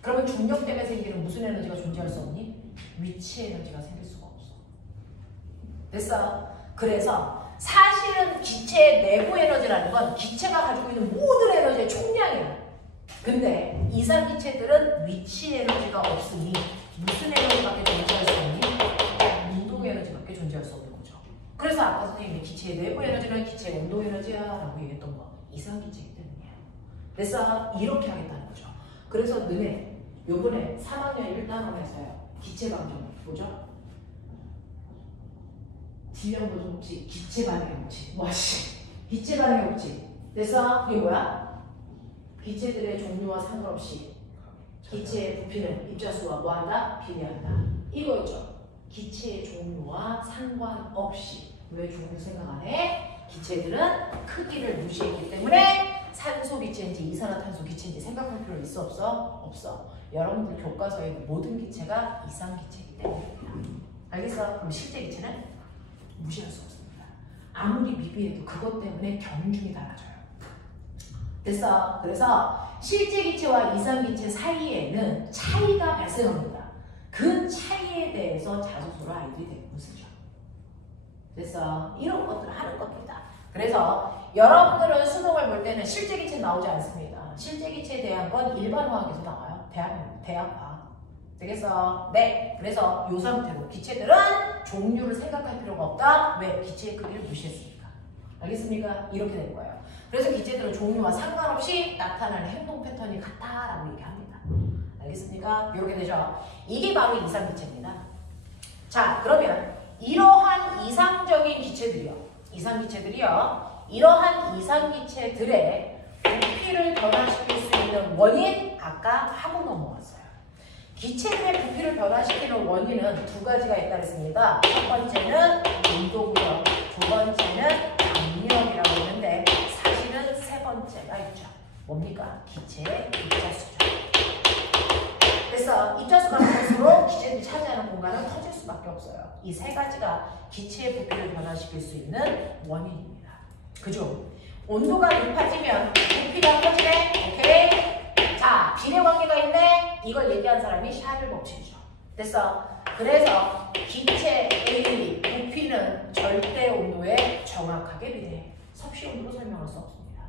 그러면 중력 때문에 생기는 무슨 에너지가 존재할 수 없니? 위치 에너지가 생길 수가 없어. 됐어? 그래서 사실은 기체의 내부 에너지라는 건 기체가 가지고 있는 모든 에너지의 총량이야. 근데 이상기체들은 위치 에너지가 없으니 무슨 에너지밖에 존재할 수 없니? 운동 에너지밖에 존재할 수 없는 거죠. 그래서 아까 선생님이 기체의 내부 에너지는 기체의 운동 에너지야 라고 얘기했던 거 이상기체이기 때문이에요. 그래서 이렇게 하겠다는 거죠. 그래서 너네 요번에 3학년 1단원에서요. 기체 방정 뭐죠? 질량 보정 법칙, 기체 반응의 법칙. 뭐지? 기체 반응의 법칙. 그래서 이게 뭐야? 기체들의 종류와 상관없이 기체의 부피는 입자수와 뭐한다? 비례한다. 이거 있죠? 기체의 종류와 상관없이. 왜 종류 생각 안 해? 기체들은 크기를 무시했기 때문에 산소 기체인지 이산화탄소 기체인지 생각할 필요 있어 없어? 없어. 여러분들 교과서에 있는 모든 기체가 이상 기체이기 때문입니다. 알겠어? 그럼 실제 기체는 무시할 수 없습니다. 아무리 미비해도 그것 때문에 경중이 달라져요. 됐어? 그래서 실제 기체와 이상 기체 사이에는 차이가 발생합니다. 그 차이에 대해서 자소서로 아이들이 대부분 쓰죠. 그래서 이런 것들을 하는 겁니다. 그래서 여러분들은 수능을 볼 때는 실제 기체 나오지 않습니다. 실제 기체에 대한 건 일반화학에서 나와요. 대학화. 되겠어? 네. 그래서 이 상태로 기체들은 종류를 생각할 필요가 없다. 왜? 기체의 크기를 무시했으니까. 알겠습니까? 이렇게 된 거예요. 그래서 기체들은 종류와 상관없이 나타나는 행동 패턴이 같다라고 얘기합니다. 알겠습니까? 이렇게 되죠. 이게 바로 이상기체입니다. 자, 그러면 이러한 이상적인 기체들이요. 이러한 이상기체들의 부피를 변화시킬 수 있는 원인 아까 하고 넘어왔어요. 기체들의 부피를 변화시키는 원인은 두 가지가 있다고 했습니다. 첫 번째는 온도고요. 두 번째는 압력이라고 했는데 사실은 세 번째가 있죠. 뭡니까? 기체의 입자수죠. 그래서 입자수가 많을수록 기체들이 차지하는 공간은 커질 수밖에 없어요. 이 세 가지가 기체의 부피를 변화시킬 수 있는 원인입니다. 그죠? 온도가 높아지면 부피가 커지네? 오케이? 자, 비례관계가 있네? 이걸 얘기한 사람이 샤를 법칙이죠. 됐어? 그래서 기체 A의 부피는 절대 온도에 정확하게 비례해. 섭씨 온도로 설명할 수 없습니다.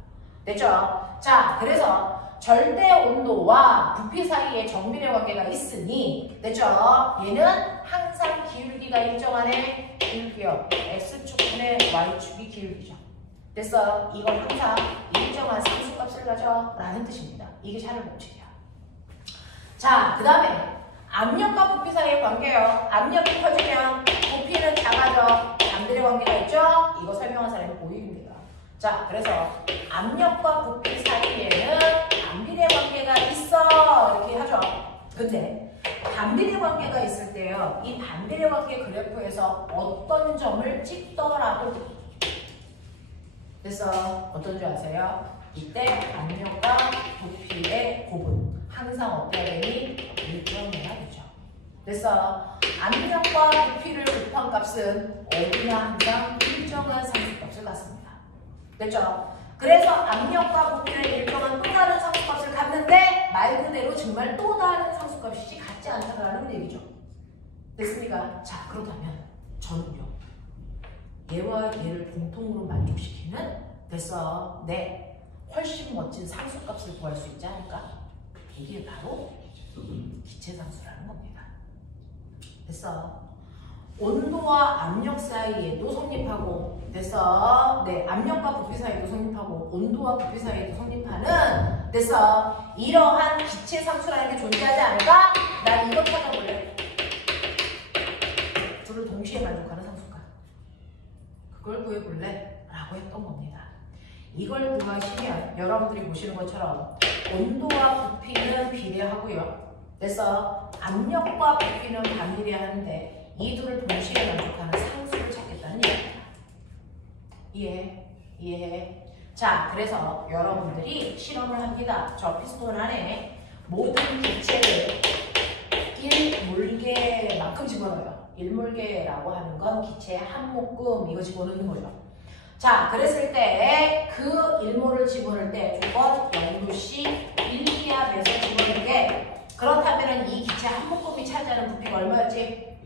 됐죠? 자, 그래서 절대 온도와 부피 사이에 정비례 관계가 있으니, 됐죠? 얘는 항상 기울기가 일정하네. 기울기요. X축분의 Y축이 기울기죠. 됐어? 이건 항상 일정한 상수값을 가져 라는 뜻입니다. 이게 샤를 법칙이야. 자, 그 다음에 압력과 부피 사이의 관계요. 압력이 커지면 부피는 작아져. 반대의 관계가 있죠? 이거 설명한 사람이 고익입니다. 자, 그래서 압력과 부피 사이에는 반비례 관계가 있어. 이렇게 하죠. 근데 반비례 관계가 있을 때요. 이 반비례 관계 그래프에서 어떤 점을 찍더라도 그래서 어떤 줄 아세요? 이때 압력과 부피의 곱은 항상 어때야 되니? 일정해야 되죠. 그래서 압력과 부피를 곱한 값은 어디나 항상 일정한 상수값을 갖습니다. 됐죠? 그래서 압력과 부피를 일정한 또 다른 상수값을 갖는데 말 그대로 정말 또 다른 상수값이 같지 않다는 얘기죠. 됐습니까? 자, 그렇다면 저는요. 얘와 얘를 공통으로 만족시키는 됐어. 네. 훨씬 멋진 상수값을 구할 수 있지 않을까? 이게 바로 기체상수라는 겁니다. 됐어. 온도와 압력 사이에도 성립하고 됐어. 네. 압력과 부피 사이에도 성립하고 온도와 부피 사이에도 성립하는 됐어. 이러한 기체상수라는 게 존재하지 않을까? 난 이거 찾아볼래. 둘을 동시에 만족하는 상수값. 그걸 구해볼래? 라고 했던 겁니다. 이걸 구하시면 여러분들이 보시는 것처럼 온도와 부피는 비례하고요. 그래서 압력과 부피는 반비례하는데 이 둘을 동시에 만족하는 상수를 찾겠다는 얘기입니다. 이해해? 자, 그래서 여러분들이 실험을 합니다. 저 피스톤 안에 모든 기체를 1몰개만큼 집어넣어요. 일몰계라고 하는 건 기체의 한 묶음 이거 집어넣는 거죠. 자, 그랬을 때 그 일몰을 집어넣을 때 조건 0도씨 1기압에서 집어넣게 그렇다면 이 기체 한 묶음이 차지하는 부피가 얼마였지?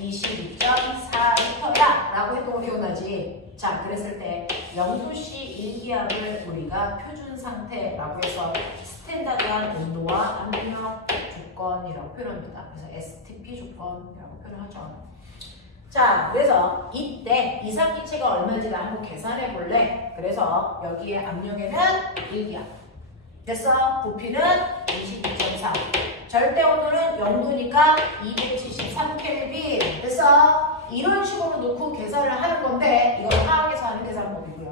22.4L야 라고 했던 거 기억나지? 자, 그랬을 때 0도씨 1기압을 우리가 표준 상태라고 해서 스탠다드한 온도와 압력 조건이라고 표현합니다. 그래서 STP 조건이라고 표현하죠. 자, 그래서 이때 이상기체가 얼마인지를 한번 계산해 볼래? 그래서 여기에 압력에는 1기압. 됐어? 부피는 22.4. 절대 온도는 0도니까 273켈빈. 됐어? 이런 식으로 놓고 계산을 하는 건데 이건 화학에서 하는 계산법이고요.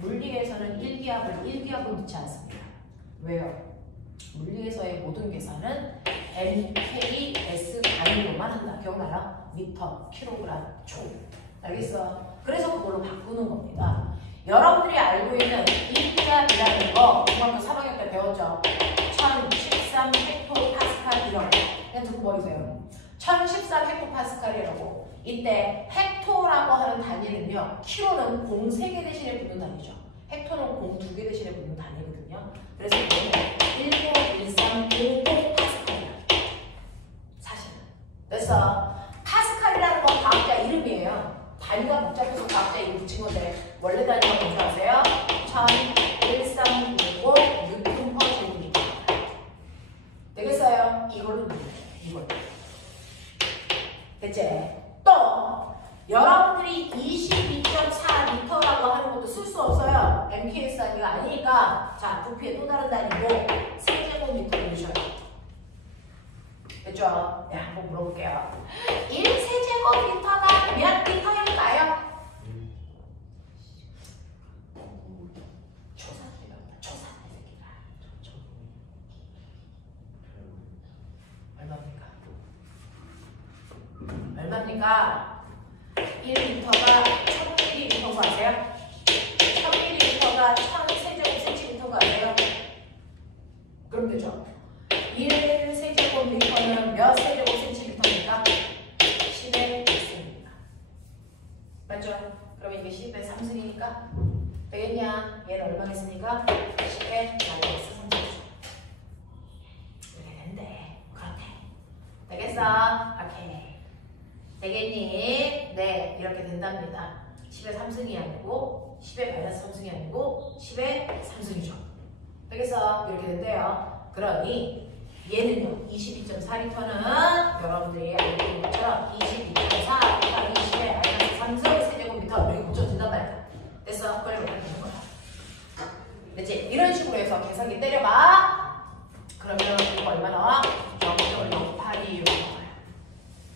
물리에서는 1기압을 넣지 않습니다. 왜요? 물리에서의 모든 계산은 MKS 단위로만 한다. 기억나요? 미터, 킬로그램, 초. 알겠어? 그래서 그걸로 바꾸는 겁니다. 여러분들이 알고 있는 1기압이라는 거 중학교 3학년 때 배웠죠? 1013 헥토파스칼이라고. 그냥 듣고 버리세요. 1013 헥토파스칼이라고. 이때 헥토라고 하는 단위는요. 킬로는 공 3개 대신에 붙는 단위죠. 헥토는 공 2개 대신에 붙는 단위거든요. 그래서 이거는 19355 파스칼이야. 사실은. 됐어? 파스칼이라는 건 과학자 이름이에요. 단위가 복잡해서 과학자 이름 붙인 건데 원래 단위가 뭔지 아세요? 1355 뉴턴 퍼 제곱미터. 되겠어요? 이걸로 넣으면 돼요. 이걸로. 됐지? 또 여러분들이 22.4L라고 하는 것도 쓸 수 없어요. MKS 단위가 아니니까 자, 부피의 또 다른 단위고 세제곱미터로 넣으셔요. 됐죠? 네, 한번 물어볼게요. 1세제곱미터가 몇 리터일까요? 초산이다. 얼마입니까? 얼마입니까? 1리터가 1000ml인 거 아세요? 1000ml가 1000세제곱센티미터가 아세요? 그럼 되죠? 1세제곱미터는 몇 세제곱센티미터입니까? 10의 1승입니다. 맞죠? 그럼 이게 10의 3승이니까 되겠냐? 얘는 얼마겠습니까? 10의 마이너스 3승이죠. 이렇게 된대. 그렇대. 되겠어? 오케이. 되겠니? 네, 이렇게 된답니다. 10의 3승이 아니고 10의 마이너스 3승이 아니고 10의 3승이죠. 되겠어? 이렇게 된대요. 그러니 얘는요, 22.4리터는 여러분들이 알고 있는 것처럼 22.4 곱하기 20의 마이너스 3승 세제곱미터 이렇게 고쳐진단 말이야. 됐어? 그걸 이렇게 되는 거야. 됐지? 이런 식으로 해서 계산기 때려봐. 그러면 이거 얼마 나와? 0.082 나와요.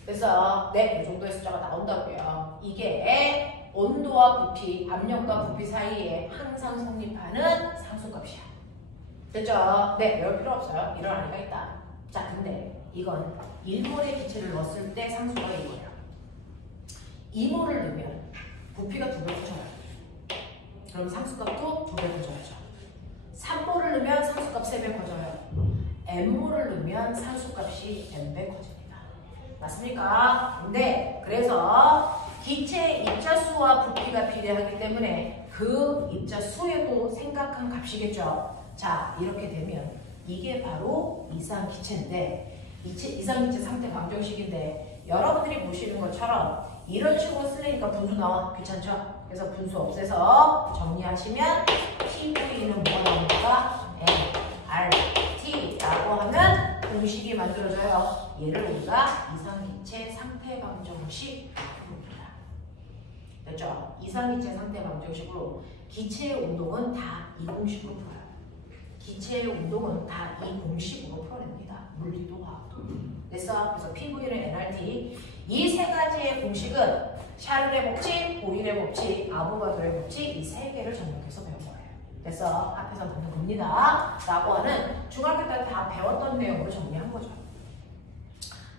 그래서 네, 이 정도의 숫자가 나온다고요. 이게 온도와 부피, 압력과 부피 사이에 항상 성립하는 상수값이야. 됐죠? 네, 외울 필요 없어요. 이런 아이가 있다. 자, 근데 이건 1몰의 기체를 넣었을 때 상수가 이거예요. 2몰을 넣으면 부피가 2배 커져요. 그럼 상수값도 2배 커져야죠. 3몰을 넣으면 상수값 3배 커져요. N몰을 넣으면 상수값이 N배 커집니다. 맞습니까? 네, 그래서 기체의 입자수와 부피가 비례하기 때문에 그 입자수에도 생각한 값이겠죠. 자, 이렇게 되면 이게 바로 이상기체인데 이상기체 상태 방정식인데 여러분들이 보시는 것처럼 이런 식으로 쓰려니까 분수 나와. 귀찮죠? 그래서 분수 없애서 정리하시면 TV는 뭐가 나옵니까? nRT라고 하면 공식이 만들어져요. 얘를 우리가 이상기체 상태 방정식이라고 부릅니다. 됐죠? 이상기체 상태 방정식으로 기체의 운동은 다 이 공식으로 풀어요. 기체의 운동은 다 이 공식으로 풀어냅니다. 물리도 화학도. 됐어? 그래서 PV는 nRT. 이 세 가지의 공식은 샤를의 법칙, 보일의 법칙, 아보가드로의 법칙 이 세 개를 접목해서 배운 거예요. 됐어? 앞에서 보는 겁니다. 라고 하는 중학교 때 다 배웠던 내용으로 정리한 거죠.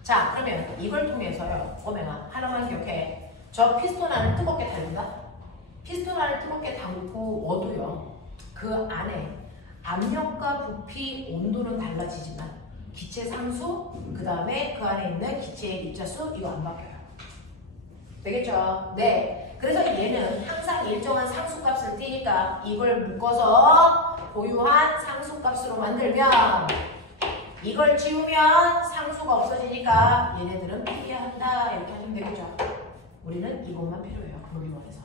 자, 그러면 이걸 통해서요. 오메가 하나만 기억해. 저 피스톤 안을 뜨겁게 달린다. 피스톤 안을 뜨겁게 담그어도요. 그 안에 압력과 부피, 온도는 달라지지만 기체 상수, 그 다음에 그 안에 있는 기체의 입자수 이거 안 바뀌어요. 되겠죠? 네. 그래서 얘는 항상 일정한 상수값을 띄니까 이걸 묶어서 고유한 상수값으로 만들면 이걸 지우면 상수가 없어지니까 얘네들은 필요한다 이렇게 하시면 되겠죠? 우리는 이것만 필요해요. 물리원에서.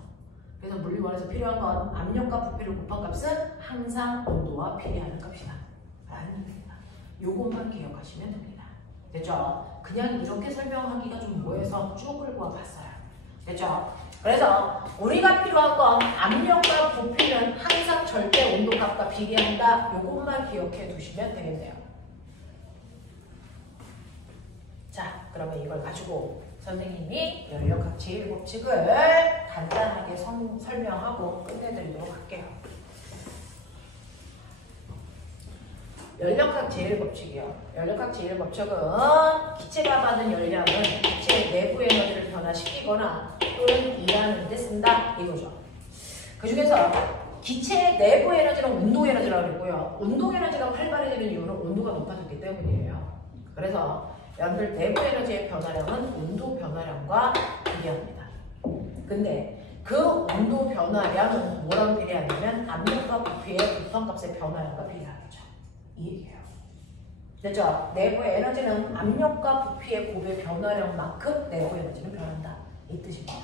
그래서 물리원에서 필요한 건 압력과 부피를 곱한 값은 항상 온도와 필요하는 값이다 라는 얘기입니다. 요것만 기억하시면 됩니다. 됐죠? 그냥 이렇게 설명하기가 좀 뭐해서 쭉 끌고 와봤어요. 됐죠? 그래서 우리가 필요한 건 압력과 부피는 항상 절대 온도값과 비례한다. 요것만 기억해 두시면 되겠네요. 자, 그러면 이걸 가지고 선생님이 연력학 제1법칙을 간단하게 설명하고 끝내드리도록 할게요. 연력학 제1법칙이요. 연력학 제1법칙은 기체가 받은 열량은 기체의 내부 에너지를 변화시키거나 또는 일하는 데 쓴다 이거죠. 그 중에서 기체의 내부 에너지는 운동 에너지라고 그랬고요. 운동 에너지가 활발해지는 이유는 온도가 높아졌기 때문이에요. 그래서 여러분들 내부 에너지의 변화량은 온도 변화량과 비례합니다. 근데 그 온도 변화량은 뭐랑 비례하냐면 압력과 부피의 곱한값의 변화량과 비례하겠죠. 이 얘기예요. 됐죠? 내부의 에너지는 압력과 부피의 곱의 변화량만큼 내부 에너지는 변한다. 이 뜻입니다.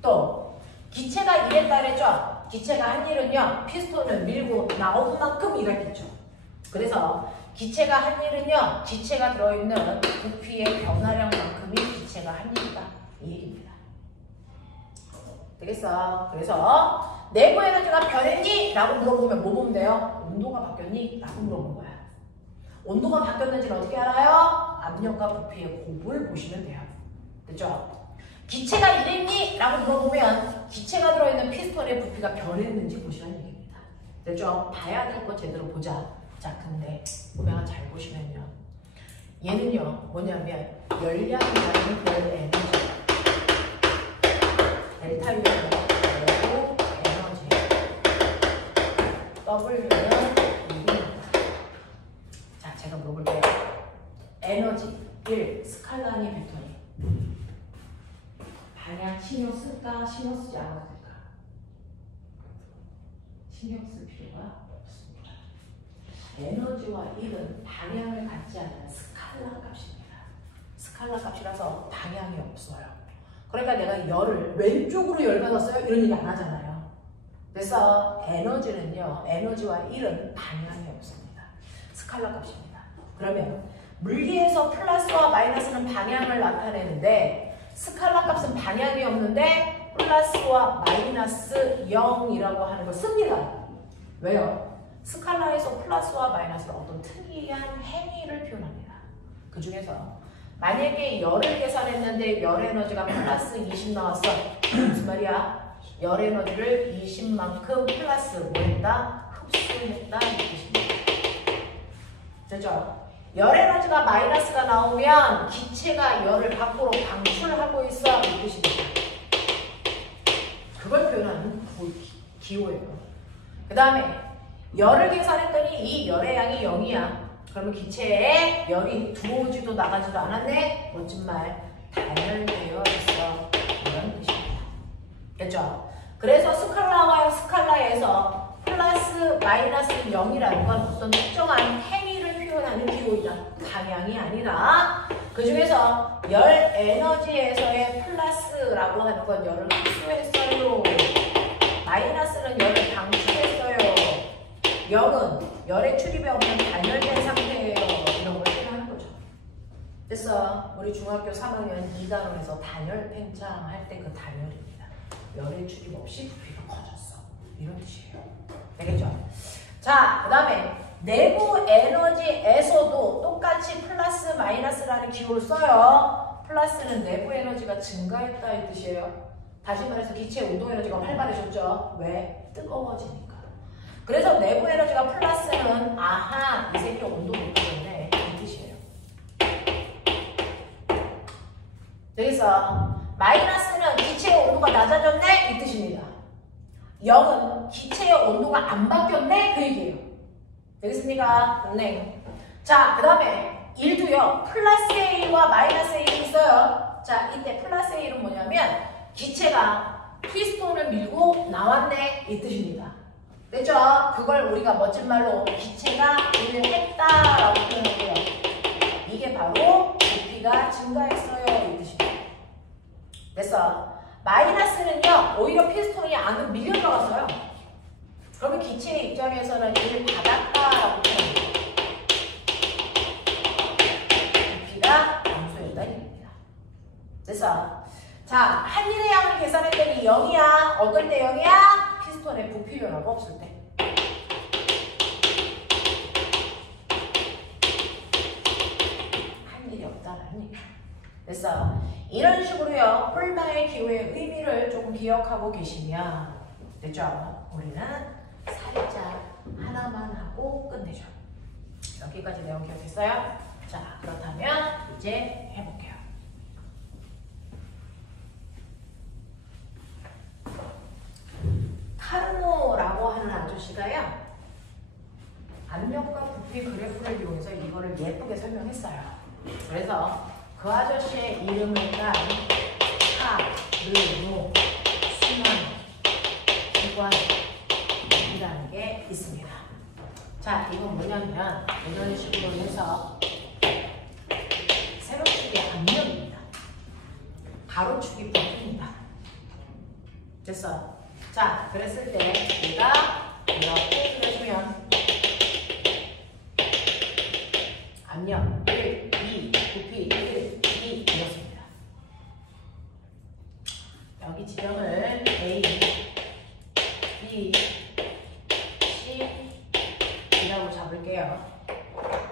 또 기체가 일했다 그랬죠? 기체가 한 일은요. 피스톤을 밀고 나온 만큼 일했겠죠. 그래서 기체가 한 일은요. 기체가 들어있는 부피의 변화량만큼이 기체가 한 일이다. 이 얘기입니다. 되겠어? 그래서 내부 에너지가 변했니? 라고 물어보면 뭐 보면 돼요? 온도가 바뀌었니? 라고 물어보는 거야. 온도가 바뀌었는지는 어떻게 알아요? 압력과 부피의 곱을 보시면 돼요. 됐죠? 기체가 이랬니? 라고 물어보면 기체가 들어있는 피스톤의 부피가 변했는지 보시라는 얘기입니다. 됐죠? 봐야 될 거 제대로 보자. 자, 근데 보면 잘 보시면요. 얘는요, 뭐냐면 열량이라는 별 에너지 델타 U는 내부 에너지 W는 이입니다. 자, 제가 물어볼게요. 에너지 1, 스칼라 아니 벡터니 방향 신경 쓸까? 신경 쓰지 않아도 될까? 신경 쓸 필요가 없습니다. 에너지와 1은 방향을 갖지 않는 스칼라 값입니다. 스칼라 값이라서 방향이 없어요. 그러니까 내가 열을 왼쪽으로 열 받았어요? 이런 얘기 안 하잖아요. 그래서 에너지는요. 에너지와 1은 방향이 없습니다. 스칼라 값입니다. 그러면 물리에서 플러스와 마이너스는 방향을 나타내는데 스칼라 값은 방향이 없는데 플러스와 마이너스 0이라고 하는 걸 씁니다. 왜요? 스칼라에서 플러스와 마이너스는 어떤 특이한 행위를 표현합니다. 그 중에서 만약에 열을 계산했는데 열 에너지가 플러스 20 나왔어. 무슨 말이야? 열 에너지를 20만큼 플러스 뭐 했다? 흡수했다 이 뜻입니다. 됐죠? 열 에너지가 마이너스가 나오면 기체가 열을 밖으로 방출하고 있어 이 뜻입니다. 그걸 표현하는 기호예요. 그 다음에 열을 계산했더니 이 열의 양이 0이야. 그러면 기체에 열이 들어오지도 나가지도 않았네? 멋진 말, 단열되어 있어. 이런 뜻입니다. 됐죠? 그래서 스칼라와 스칼라에서 플러스 마이너스 0이라는 건 어떤 특정한 행위를 표현하는 기호이다. 방향이 아니라 그 중에서 열 에너지에서의 플러스라고 하는 건 열을 흡수했어요. 마이너스는 열을 방출했어요. 0은 열의 출입이 없는 단열된 상태예요. 이런 걸 표현하는 거죠. 됐어. 우리 중학교 3학년 2단원에서 단열 팽창 할 때 그 단열입니다. 열의 출입 없이 부피가 커졌어. 이런 뜻이에요. 되겠죠? 자, 그 다음에 내부 에너지에서도 똑같이 플러스 마이너스라는 기호를 써요. 플러스는 내부 에너지가 증가했다 이 뜻이에요. 다시 말해서 기체의 운동 에너지가 활발해졌죠. 왜? 뜨거워지니까. 그래서 내부 에너지가 플러스는 아하 이 새끼 온도 높아졌네 이 뜻이에요. 여기서 마이너스는 기체의 온도가 낮아졌네 이 뜻입니다. 0은 기체의 온도가 안 바뀌었네 그 얘기예요. 되겠습니까? 네. 자, 그 다음에 1도요. 플러스 A와 마이너스 A가 있어요. 자, 이때 플러스 A는 뭐냐면 기체가 피스톤을 밀고 나왔네 이 뜻입니다. 됐죠? 그걸 우리가 멋진 말로 기체가 일을 했다라고 표현할게요. 이게 바로 부피가 증가했어요 이 뜻입니다. 됐어? 마이너스는요 오히려 피스톤이 안으로 밀려 들어갔어요. 그러면 기체의 입장에서는 일을 받았다라고 표현합니다. 부피가 감소했다는 얘기입니다. 됐어? 자, 한일의 양을 계산했더니 0이야. 어떨 때 0이야? 피스톤의 부피 변화가 없을 때. 한 일이 없다라는 얘기야. 됐어? 이런 식으로요. 폴마의 기호의 의미를 조금 기억하고 계시면 됐죠? 우리는 살짝 하나만 하고 끝내죠. 여기까지 내용 기억했어요? 자, 그렇다면 이제 해볼게요. 카르노라고 하는 아저씨가요. 압력과 부피 그래프를 이용해서 이거를 예쁘게 설명했어요. 그래서 그 아저씨의 이름을 딴 카르노 순환 기관이라는 게 있습니다. 자, 이건 뭐냐면 이런 식으로 해서 세로축이 압력입니다. 가로축이 부피입니다. 됐어? 자, 그랬을 때 우리가 이렇게 그려주면 압력 1, 2, 부피 1, 2 이렇습니다. 여기 지점을 A, B, C이라고 잡을게요.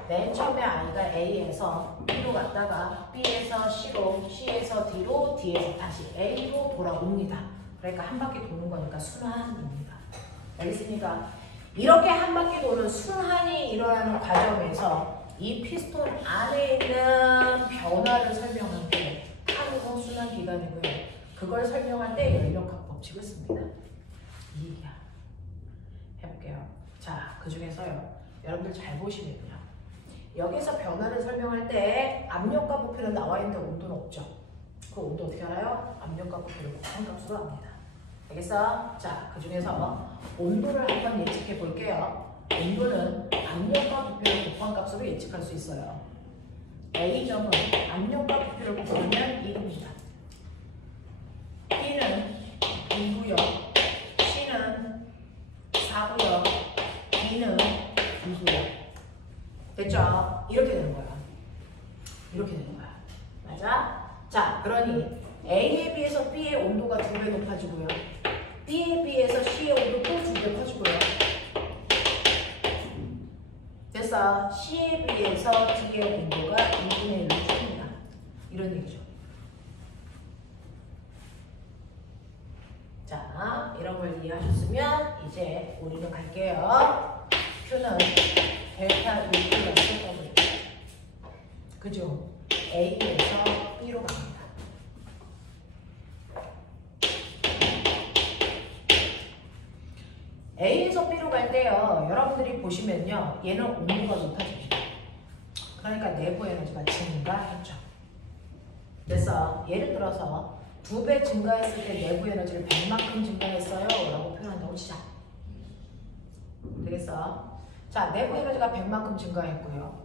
맨 처음에 I가 A에서 B로 갔다가 B에서 C로, C에서 D로, D에서 다시 A로 돌아옵니다. 그러니까 한 바퀴 도는 거니까 순환입니다. 알겠습니까? 이렇게 한 바퀴 도는 순환이 일어나는 과정에서 이 피스톤 안에 있는 변화를 설명할 때 카르노 순환 기관이고요. 그걸 설명할 때 연력학 법칙을 씁니다. 이 얘기야. 해볼게요. 자, 그 중에서요. 여러분들 잘 보시면요. 여기서 변화를 설명할 때 압력과 부피는 나와 있는데 온도는 없죠. 그 온도 어떻게 알아요? 압력과 부피를 곱한 값으로 합니다. 알겠어? 자, 그 중에서 온도를 한번 예측해 볼게요. 온도는 압력과 부피를 곱한 값으로 예측할 수 있어요. A점은 압력과 부피를 곱하면 이겁니다. B는 2구역, C는 4구역, D는 2구역. 됐죠? 이렇게 되는 거야. 이렇게 되는 거야. 맞아? 자, 그러니 A에 비해서 B의 온도가 2배 높아지고요. B에 비해서 C의 온도도 2배 커지고요. 됐어? C에 비해서 D의 온도가 2분의 1로 줄입니다. 이런 얘기죠. 자, 이런 걸 이해하셨으면 이제 우리는 갈게요. Q는 델타 V 플러스 W. 그죠? A에서 B로 갑니다. A에서 B로 갈 때요. 여러분들이 보시면요. 얘는 온도가 높아집니다. 그러니까 내부 에너지가 증가했죠. 그래서 예를 들어서 2배 증가했을 때 내부 에너지를 100만큼 증가했어요 라고 표현한다고 치자. 되겠어? 자, 내부 에너지가 100만큼 증가했고요.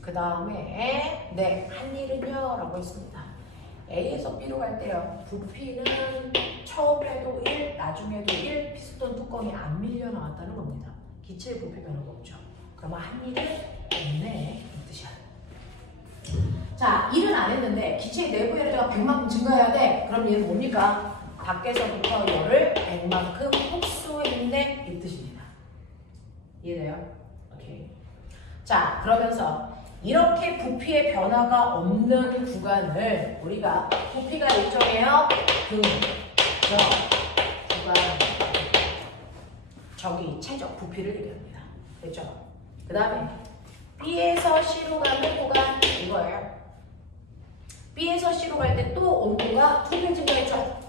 그 다음에 네, 한 일은요 라고 했습니다. A에서 B로 갈 때요. 부피는 처음에도 1, 나중에도 1, 피스톤 뚜껑이 안 밀려 나왔다는 겁니다. 기체의 부피 변화가 없죠. 그러면 한 일은 없네 이 뜻이야. 자, 일은 안 했는데 기체의 내부 에너지가 100만큼 증가해야 돼. 그럼 얘는 뭡니까? 밖에서부터 열을 100만큼 흡수했네 이 뜻입니다. 이해돼요? 오케이. 자, 그러면서 이렇게 부피의 변화가 없는 구간을 우리가 부피가 일정해요. 등, 저, 구간, 저기 최적 부피를 얘기합니다. 됐죠? 그 다음에 B에서 C로 가는 구간 이거예요. B에서 C로 갈 때 또 온도가 2배 증가했죠?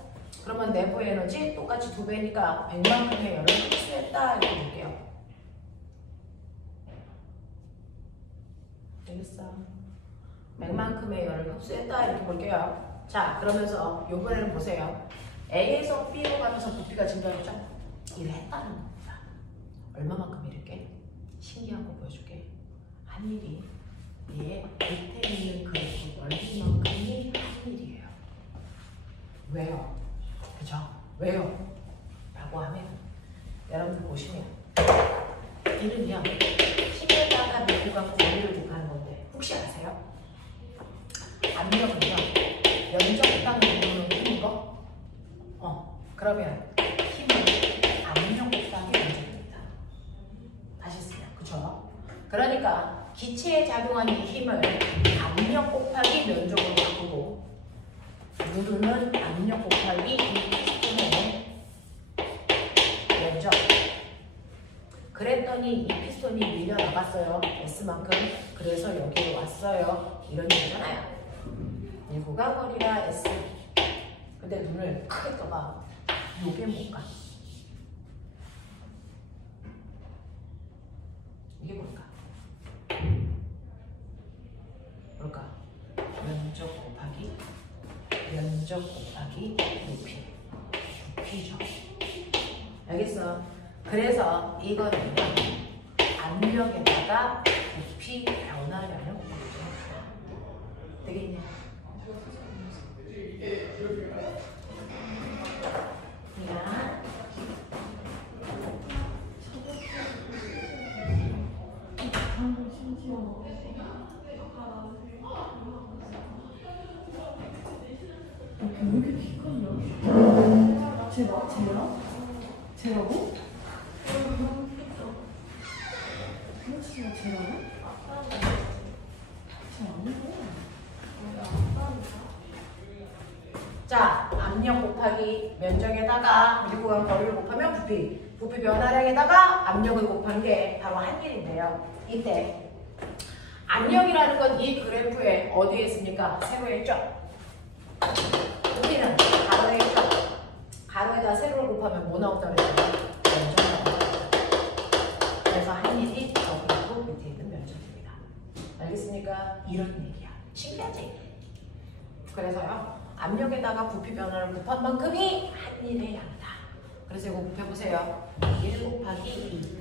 그러면 내부 에너지 똑같이 2배니까 100만큼의 열을 흡수했다 이렇게 볼게요. 되겠어? 100만큼의 열을 흡수했다 이렇게 볼게요. 자, 그러면서 요번에는 보세요. A에서 B로 가면서 부피가 증가했죠? 일을 했다는 겁니다. 얼마만큼 일을게? 신기한 거 보여줄게. 한 일이 얘 밑에 있는 그래프 넓이만큼이 한 일이에요. 왜요? 그죠? 왜요? 라고 하면 여러분들 보시면 이는요 10에다가 밀도가 거리를 곱하는 건데 혹시 아세요? 압력은요 면적 땅에 있는 힘인 거? 그러면 힘은 압력 곱하기 면적입니다. 다시 쓰면 그죠? 그러니까 기체에 작용하는 이 힘을 압력 곱하기 면적으로 바꾸고 누르는 압력 곱하기 이 피스톤의 면적. 그랬더니 이 피스톤이 밀려 나갔어요. S만큼. 그래서 여기로 왔어요. 이런 얘기잖아요. 이 구간거리가 S. 근데 눈을 크게 떠봐. 요게 뭘까? 이게 뭘까? 뭘까? 면적 곱하기 높이. 높이죠. 알겠어? 그래서 이거는 압력에다가 부피 변화량을 곱하죠. 되겠냐? 야. 왜 이렇게 비싸냐? 쟤라고? 그렇지가 쟤라고? 쟤 아니고. 자, 압력 곱하기 면적에다가 밀도와 거리를 곱하면 부피 변화량에다가 압력을 곱한 게 바로 한 일인데요. 이때 압력이라는 건 이 그래프에 어디에 있습니까? 세로에 있죠? 부피는 가로에 있죠? 가로에다 세로를 곱하면 뭐 나온다고 그랬어요? 면적 나온다. 그래서 한 일이 저 그래프 밑에 있는 면적입니다. 알겠습니까? 이런 얘기야. 신기하지? 그래서요. 압력에다가 부피 변화를 곱한 만큼이 한 일의 양이다. 그래서 이거 곱해보세요. 1 곱하기 2.